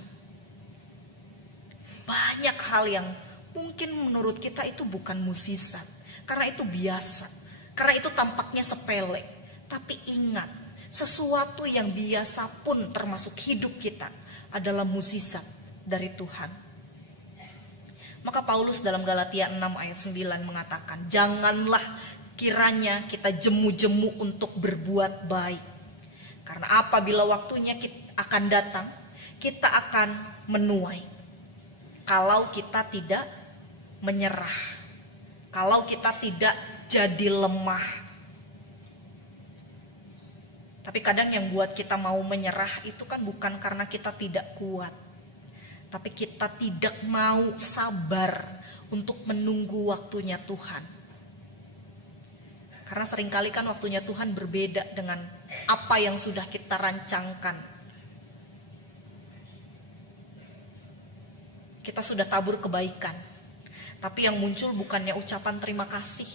banyak hal yang mungkin menurut kita itu bukan mukjizat, karena itu biasa, karena itu tampaknya sepele. Tapi ingat, sesuatu yang biasa pun termasuk hidup kita adalah mukjizat dari Tuhan. Maka Paulus dalam Galatia 6 ayat 9 mengatakan, janganlah kiranya kita jemu-jemu untuk berbuat baik. Karena apabila waktunya akan datang, kita akan menuai. Kalau kita tidak menyerah, kalau kita tidak jadi lemah. Tapi kadang yang buat kita mau menyerah itu kan bukan karena kita tidak kuat, tapi kita tidak mau sabar untuk menunggu waktunya Tuhan. Karena seringkali kan waktunya Tuhan berbeda dengan apa yang sudah kita rancangkan. Kita sudah tabur kebaikan, tapi yang muncul bukannya ucapan terima kasih,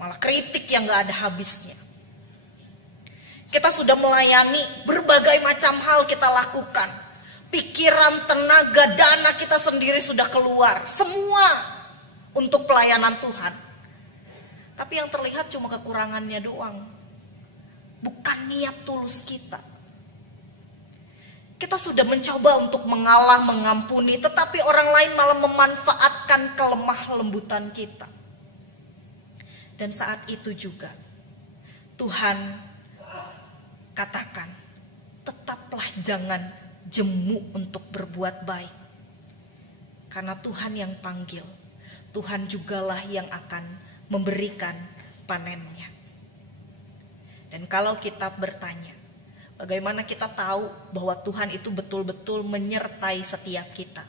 malah kritik yang gak ada habisnya. Kita sudah melayani, berbagai macam hal kita lakukan. Pikiran, tenaga, dana kita sendiri sudah keluar. Semua untuk pelayanan Tuhan. Tapi yang terlihat cuma kekurangannya doang. Bukan niat tulus kita. Kita sudah mencoba untuk mengalah, mengampuni, tetapi orang lain malah memanfaatkan kelemah lembutan kita. Dan saat itu juga Tuhan katakan, tetaplah jangan jemu untuk berbuat baik. Karena Tuhan yang panggil, Tuhan jugalah yang akan memberikan panennya. Dan kalau kita bertanya, bagaimana kita tahu bahwa Tuhan itu betul-betul menyertai setiap kita?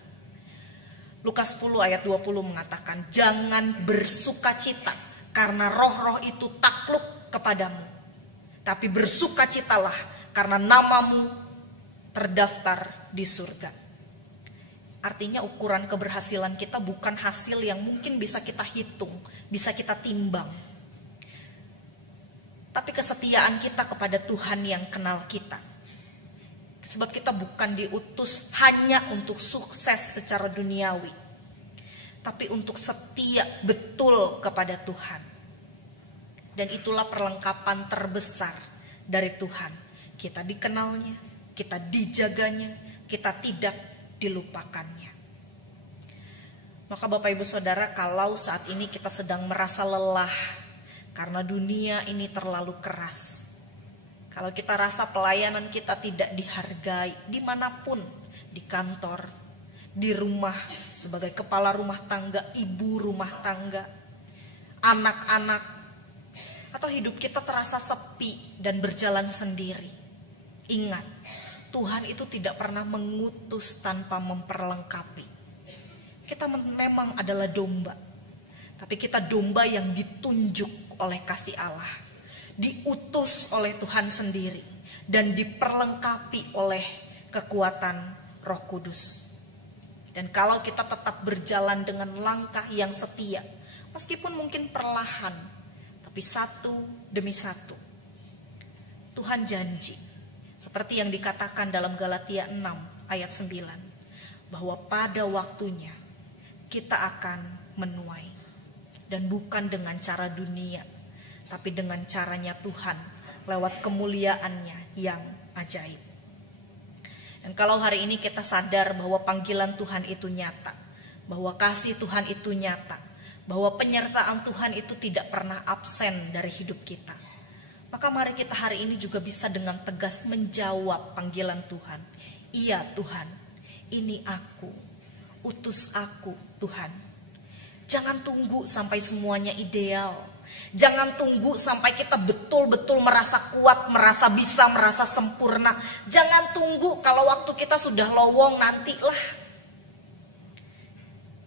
Lukas 10 ayat 20 mengatakan, jangan bersukacita karena roh-roh itu takluk kepadamu, tapi bersukacitalah karena namamu terdaftar di surga. Artinya ukuran keberhasilan kita bukan hasil yang mungkin bisa kita hitung, bisa kita timbang. Tapi kesetiaan kita kepada Tuhan yang kenal kita. Sebab kita bukan diutus hanya untuk sukses secara duniawi, tapi untuk setia betul kepada Tuhan. Dan itulah perlengkapan terbesar dari Tuhan. Kita dikenalnya, kita dijaganya, kita tidak dilupakannya. Maka Bapak Ibu Saudara, kalau saat ini kita sedang merasa lelah karena dunia ini terlalu keras, kalau kita rasa pelayanan kita tidak dihargai dimanapun, di kantor, di rumah, sebagai kepala rumah tangga, ibu rumah tangga, anak-anak, atau hidup kita terasa sepi dan berjalan sendiri, ingat, Tuhan itu tidak pernah mengutus tanpa memperlengkapi. Kita memang adalah domba, tapi kita domba yang ditunjuk oleh kasih Allah, diutus oleh Tuhan sendiri, dan diperlengkapi oleh kekuatan Roh Kudus. Dan kalau kita tetap berjalan dengan langkah yang setia, meskipun mungkin perlahan, tapi satu demi satu, Tuhan janji, seperti yang dikatakan dalam Galatia 6 ayat 9, bahwa pada waktunya kita akan menuai. Dan bukan dengan cara dunia, tapi dengan caranya Tuhan, lewat kemuliaannya yang ajaib. Dan kalau hari ini kita sadar bahwa panggilan Tuhan itu nyata, bahwa kasih Tuhan itu nyata, bahwa penyertaan Tuhan itu tidak pernah absen dari hidup kita, maka mari kita hari ini juga bisa dengan tegas menjawab panggilan Tuhan. Iya Tuhan, ini aku, utus aku Tuhan. Jangan tunggu sampai semuanya ideal. Jangan tunggu sampai kita betul-betul merasa kuat, merasa bisa, merasa sempurna. Jangan tunggu kalau waktu kita sudah lowong, nantilah.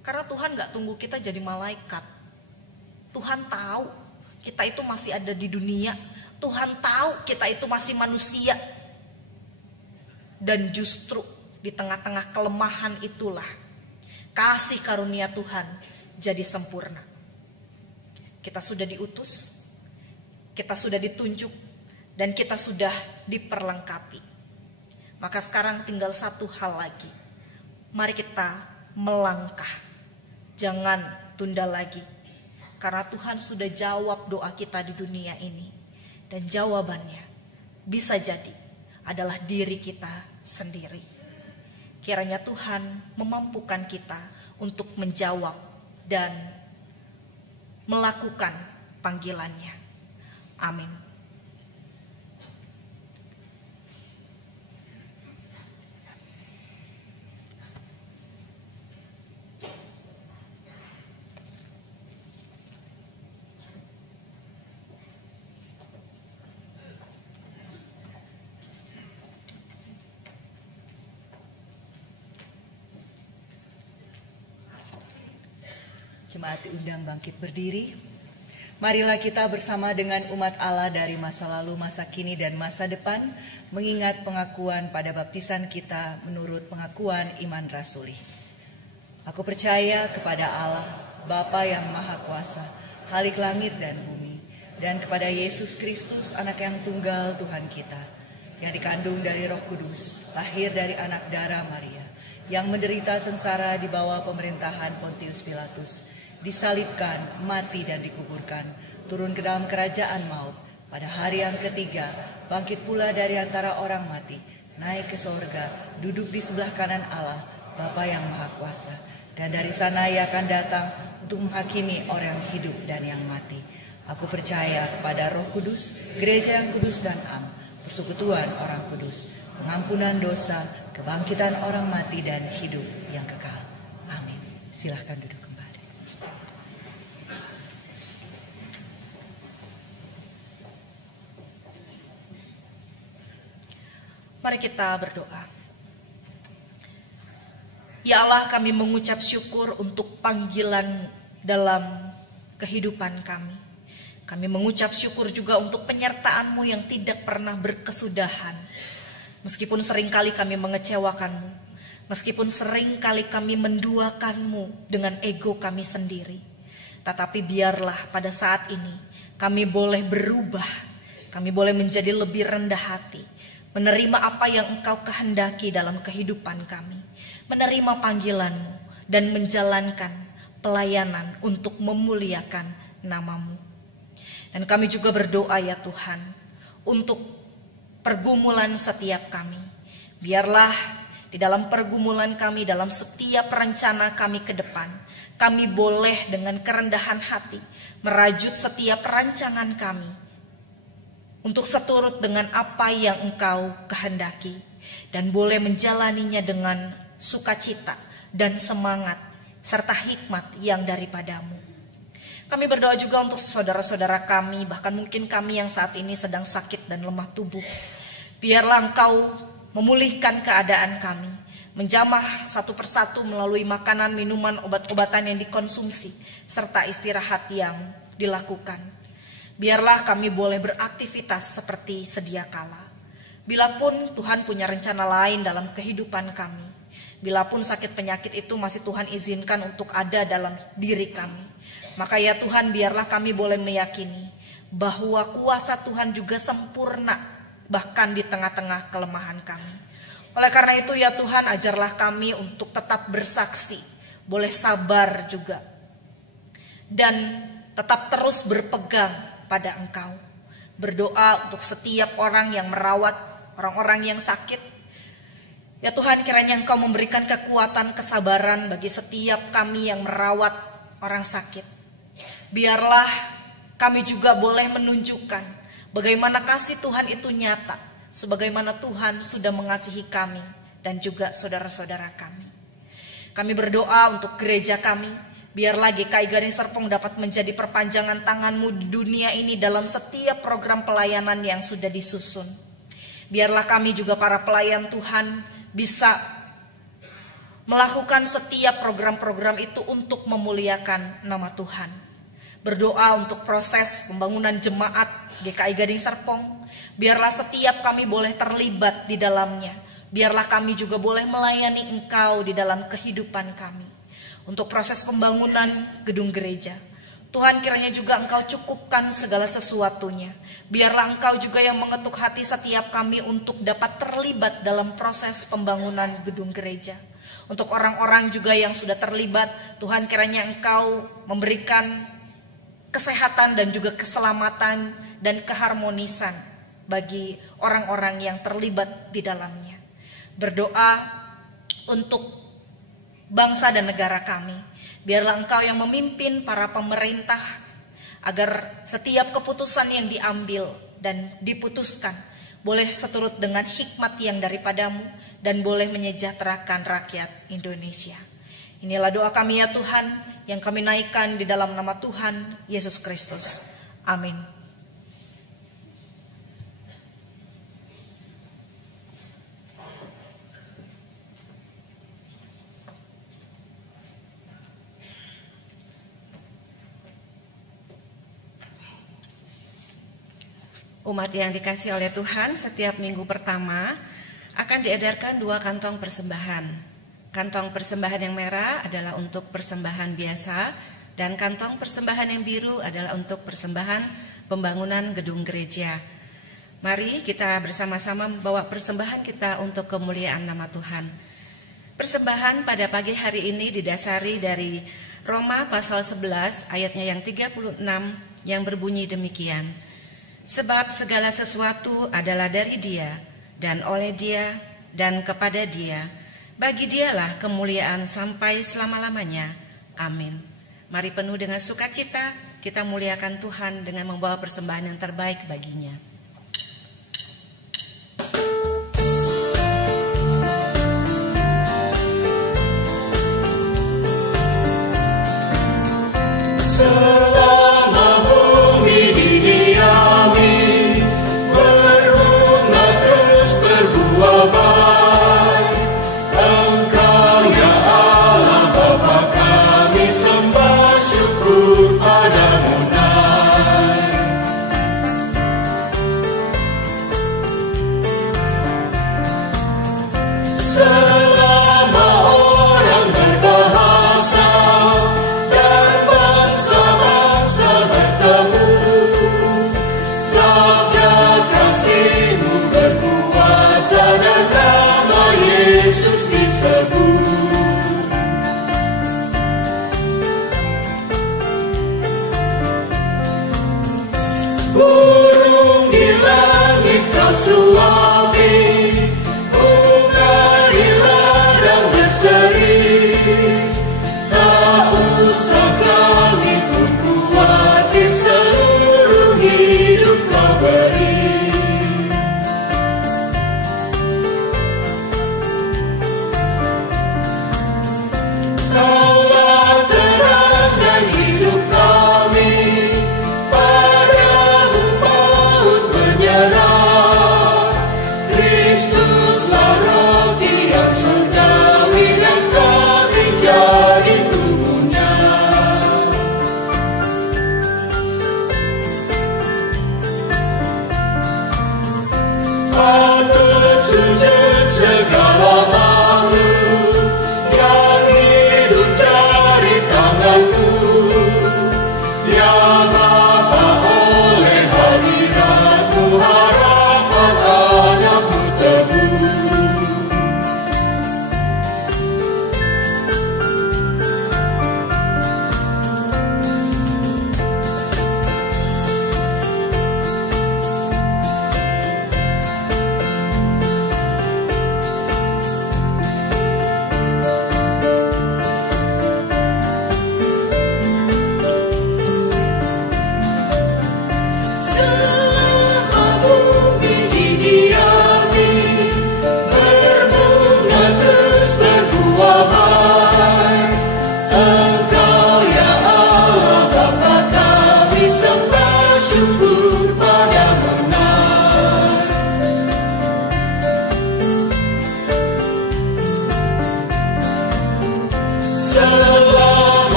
Karena Tuhan gak tunggu kita jadi malaikat. Tuhan tahu kita itu masih ada di dunia. Tuhan tahu kita itu masih manusia. Dan justru di tengah-tengah kelemahan itulah kasih karunia Tuhan jadi sempurna. Kita sudah diutus, kita sudah ditunjuk, dan kita sudah diperlengkapi. Maka sekarang tinggal satu hal lagi. Mari kita melangkah. Jangan tunda lagi. Karena Tuhan sudah jawab doa kita di dunia ini. Dan jawabannya bisa jadi adalah diri kita sendiri. Kiranya Tuhan memampukan kita untuk menjawab dan melakukan panggilannya. Amin. Jemaat diundang bangkit berdiri. Marilah kita bersama dengan umat Allah dari masa lalu, masa kini, dan masa depan mengingat pengakuan pada baptisan kita menurut pengakuan iman rasuli. Aku percaya kepada Allah, Bapa yang Maha Kuasa, Khalik langit dan bumi, dan kepada Yesus Kristus, Anak yang tunggal Tuhan kita, yang dikandung dari Roh Kudus, lahir dari anak darah Maria, yang menderita sengsara di bawah pemerintahan Pontius Pilatus, disalibkan, mati dan dikuburkan, turun ke dalam kerajaan maut, pada hari yang ketiga, bangkit pula dari antara orang mati, naik ke sorga, duduk di sebelah kanan Allah, Bapa yang Maha Kuasa, dan dari sana Ia akan datang untuk menghakimi orang hidup dan yang mati. Aku percaya kepada Roh Kudus, gereja yang kudus dan am, persekutuan orang kudus, pengampunan dosa, kebangkitan orang mati dan hidup yang kekal. Amin. Silahkan duduk kembali. Mari kita berdoa. Ya Allah, kami mengucap syukur untuk panggilan dalam kehidupan kami. Kami mengucap syukur juga untuk penyertaan-Mu yang tidak pernah berkesudahan. Meskipun seringkali kami mengecewakan-Mu, meskipun seringkali kami menduakan-Mu dengan ego kami sendiri. Tetapi biarlah pada saat ini kami boleh berubah, kami boleh menjadi lebih rendah hati, menerima apa yang Engkau kehendaki dalam kehidupan kami, menerima panggilan-Mu dan menjalankan pelayanan untuk memuliakan nama-Mu. Dan kami juga berdoa ya Tuhan, untuk pergumulan setiap kami. Biarlah di dalam pergumulan kami, dalam setiap rencana kami ke depan, kami boleh dengan kerendahan hati merajut setiap rancangan kami untuk seturut dengan apa yang Engkau kehendaki, dan boleh menjalaninya dengan sukacita dan semangat serta hikmat yang daripada-Mu. Kami berdoa juga untuk saudara-saudara kami, bahkan mungkin kami yang saat ini sedang sakit dan lemah tubuh. Biarlah Engkau memulihkan keadaan kami, menjamah satu persatu melalui makanan, minuman, obat-obatan yang dikonsumsi, serta istirahat yang dilakukan. Biarlah kami boleh beraktivitas seperti sedia kala. Bilapun Tuhan punya rencana lain dalam kehidupan kami, bilapun sakit penyakit itu masih Tuhan izinkan untuk ada dalam diri kami, maka ya Tuhan, biarlah kami boleh meyakini bahwa kuasa Tuhan juga sempurna bahkan di tengah-tengah kelemahan kami. Oleh karena itu ya Tuhan, ajarlah kami untuk tetap bersaksi, boleh sabar juga, dan tetap terus berpegang pada Engkau. Berdoa untuk setiap orang yang merawat orang-orang yang sakit. Ya Tuhan, kiranya Engkau memberikan kekuatan, kesabaran bagi setiap kami yang merawat orang sakit. Biarlah kami juga boleh menunjukkan bagaimana kasih Tuhan itu nyata, sebagaimana Tuhan sudah mengasihi kami dan juga saudara-saudara kami. Kami berdoa untuk gereja kami, biarlah GKI Gading Serpong dapat menjadi perpanjangan tangan-Mu di dunia ini dalam setiap program pelayanan yang sudah disusun. Biarlah kami juga para pelayan Tuhan bisa melakukan setiap program-program itu untuk memuliakan nama Tuhan. Berdoa untuk proses pembangunan jemaat GKI Gading Serpong, biarlah setiap kami boleh terlibat di dalamnya. Biarlah kami juga boleh melayani Engkau di dalam kehidupan kami. Untuk proses pembangunan gedung gereja, Tuhan, kiranya juga Engkau cukupkan segala sesuatunya. Biarlah Engkau juga yang mengetuk hati setiap kami untuk dapat terlibat dalam proses pembangunan gedung gereja. Untuk orang-orang juga yang sudah terlibat, Tuhan kiranya Engkau memberikan kesehatan dan juga keselamatan dan keharmonisan bagi orang-orang yang terlibat di dalamnya. Berdoa untuk bangsa dan negara kami. Biarlah Engkau yang memimpin para pemerintah agar setiap keputusan yang diambil dan diputuskan boleh seturut dengan hikmat yang daripadamu dan boleh menyejahterakan rakyat Indonesia. Inilah doa kami ya Tuhan yang kami naikkan di dalam nama Tuhan Yesus Kristus. Amin. Umat yang dikasihi oleh Tuhan, setiap minggu pertama akan diedarkan 2 kantong persembahan. Kantong persembahan yang merah adalah untuk persembahan biasa dan kantong persembahan yang biru adalah untuk persembahan pembangunan gedung gereja. Mari kita bersama-sama membawa persembahan kita untuk kemuliaan nama Tuhan. Persembahan pada pagi hari ini didasari dari Roma pasal 11 ayatnya yang 36 yang berbunyi demikian. Sebab segala sesuatu adalah dari Dia, dan oleh Dia, dan kepada Dia. Bagi Dialah kemuliaan sampai selama-lamanya. Amin. Mari penuh dengan sukacita, kita muliakan Tuhan dengan membawa persembahan yang terbaik baginya.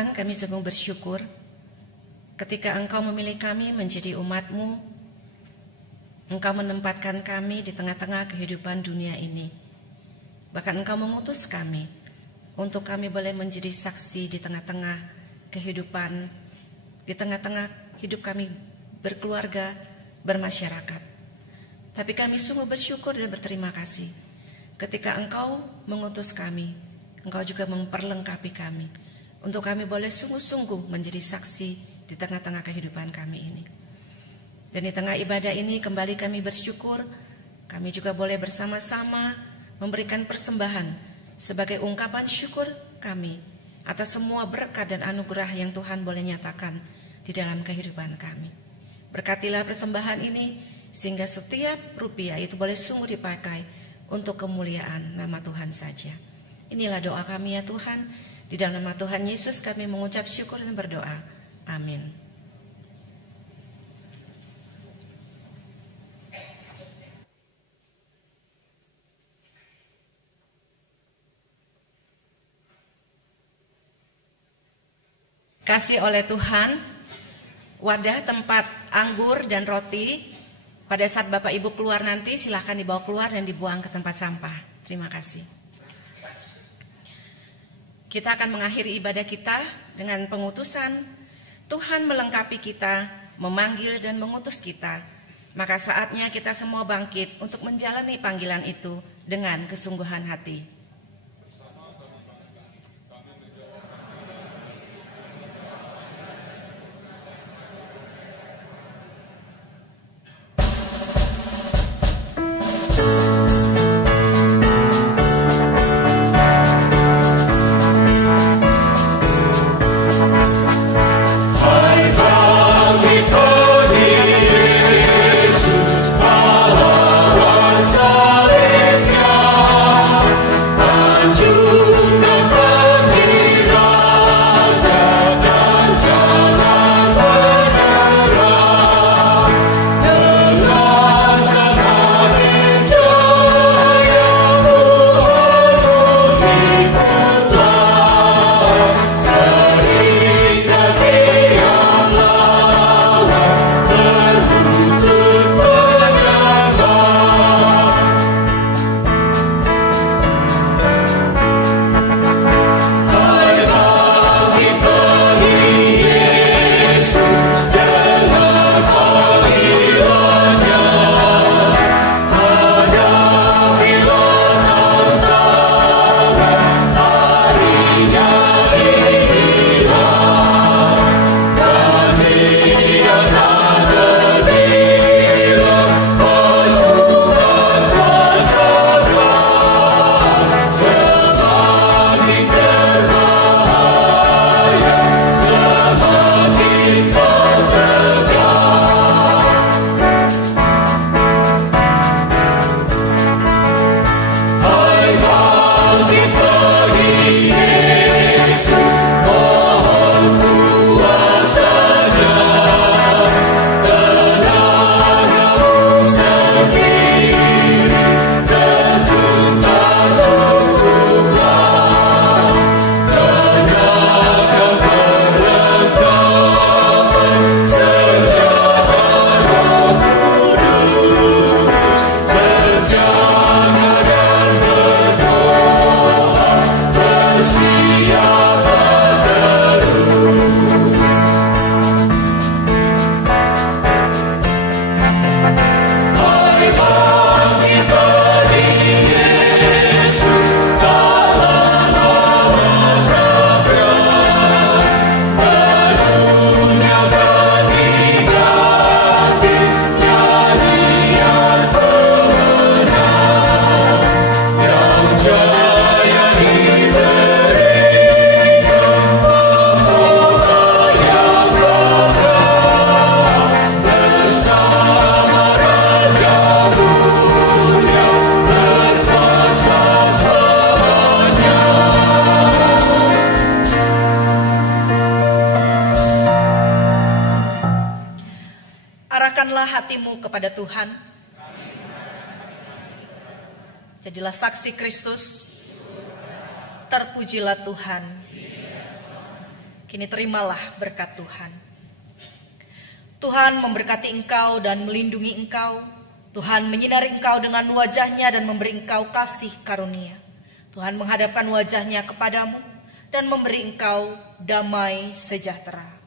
Tuhan, kami sungguh bersyukur ketika Engkau memilih kami menjadi umat-Mu. Engkau menempatkan kami di tengah-tengah kehidupan dunia ini. Bahkan Engkau mengutus kami untuk kami boleh menjadi saksi di tengah-tengah kehidupan, di tengah-tengah hidup kami berkeluarga, bermasyarakat. Tapi kami sungguh bersyukur dan berterima kasih ketika Engkau mengutus kami, Engkau juga memperlengkapi kami untuk kami boleh sungguh-sungguh menjadi saksi di tengah-tengah kehidupan kami ini. Dan di tengah ibadah ini kembali kami bersyukur, kami juga boleh bersama-sama memberikan persembahan sebagai ungkapan syukur kami atas semua berkat dan anugerah yang Tuhan boleh nyatakan di dalam kehidupan kami. Berkatilah persembahan ini sehingga setiap rupiah itu boleh sungguh dipakai untuk kemuliaan nama Tuhan saja. Inilah doa kami ya Tuhan. Di dalam nama Tuhan Yesus kami mengucap syukur dan berdoa. Amin. Kasih oleh Tuhan, wadah tempat anggur dan roti, pada saat Bapak Ibu keluar nanti silahkan dibawa keluar dan dibuang ke tempat sampah. Terima kasih. Kita akan mengakhiri ibadah kita dengan pengutusan. Tuhan melengkapi kita, memanggil dan mengutus kita. Maka saatnya kita semua bangkit untuk menjalani panggilan itu dengan kesungguhan hati. Kepada Tuhan, jadilah saksi Kristus, terpujilah Tuhan. Kini terimalah berkat Tuhan. Tuhan memberkati engkau dan melindungi engkau. Tuhan menyinari engkau dengan wajah-Nya dan memberi engkau kasih karunia. Tuhan menghadapkan wajah-Nya kepadamu dan memberi engkau damai sejahtera.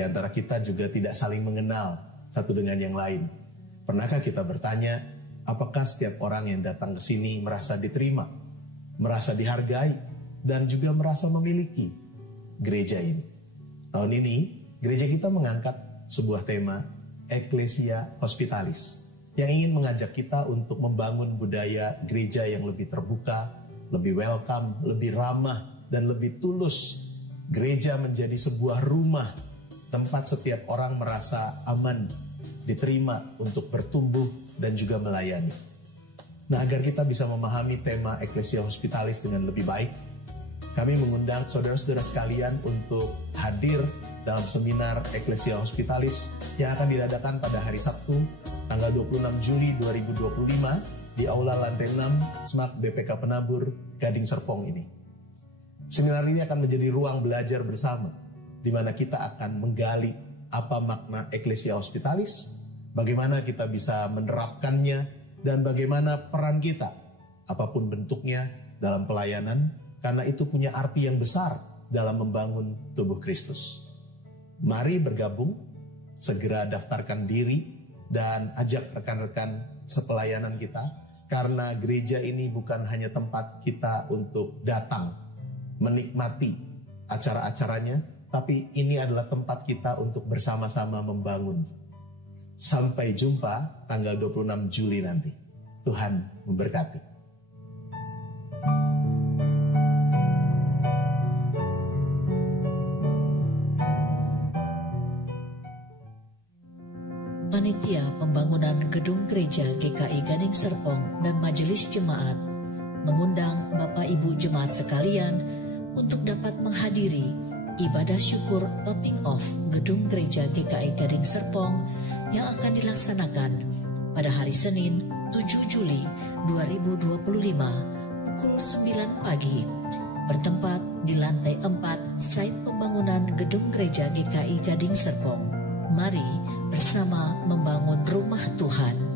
di antara kita juga tidak saling mengenal satu dengan yang lain. Pernahkah kita bertanya, apakah setiap orang yang datang ke sini merasa diterima, merasa dihargai, dan juga merasa memiliki gereja ini? Tahun ini, gereja kita mengangkat sebuah tema Ecclesia Hospitalis, yang ingin mengajak kita untuk membangun budaya gereja yang lebih terbuka, lebih welcome, lebih ramah, dan lebih tulus. Gereja menjadi sebuah rumah, tempat setiap orang merasa aman, diterima untuk bertumbuh dan juga melayani. Nah, agar kita bisa memahami tema Ecclesia Hospitalis dengan lebih baik, kami mengundang saudara-saudara sekalian untuk hadir dalam seminar Ecclesia Hospitalis yang akan diadakan pada hari Sabtu, tanggal 26 Juli 2025 di Aula Lantai 6 SMAK BPK Penabur, Gading Serpong ini. Seminar ini akan menjadi ruang belajar bersama, di mana kita akan menggali apa makna Ecclesia Hospitalis, bagaimana kita bisa menerapkannya, dan bagaimana peran kita, apapun bentuknya, dalam pelayanan, karena itu punya arti yang besar dalam membangun tubuh Kristus. Mari bergabung, segera daftarkan diri, dan ajak rekan-rekan sepelayanan kita, karena gereja ini bukan hanya tempat kita untuk datang, menikmati acara-acaranya, tapi ini adalah tempat kita untuk bersama-sama membangun. Sampai jumpa tanggal 26 Juli nanti. Tuhan memberkati. Panitia Pembangunan Gedung Gereja GKI Gading Serpong dan Majelis Jemaat mengundang Bapak Ibu Jemaat sekalian untuk dapat menghadiri ibadah syukur topping off Gedung Gereja GKI Gading Serpong yang akan dilaksanakan pada hari Senin 7 Juli 2025 pukul 9 pagi bertempat di lantai 4 site pembangunan Gedung Gereja GKI Gading Serpong. Mari bersama membangun rumah Tuhan.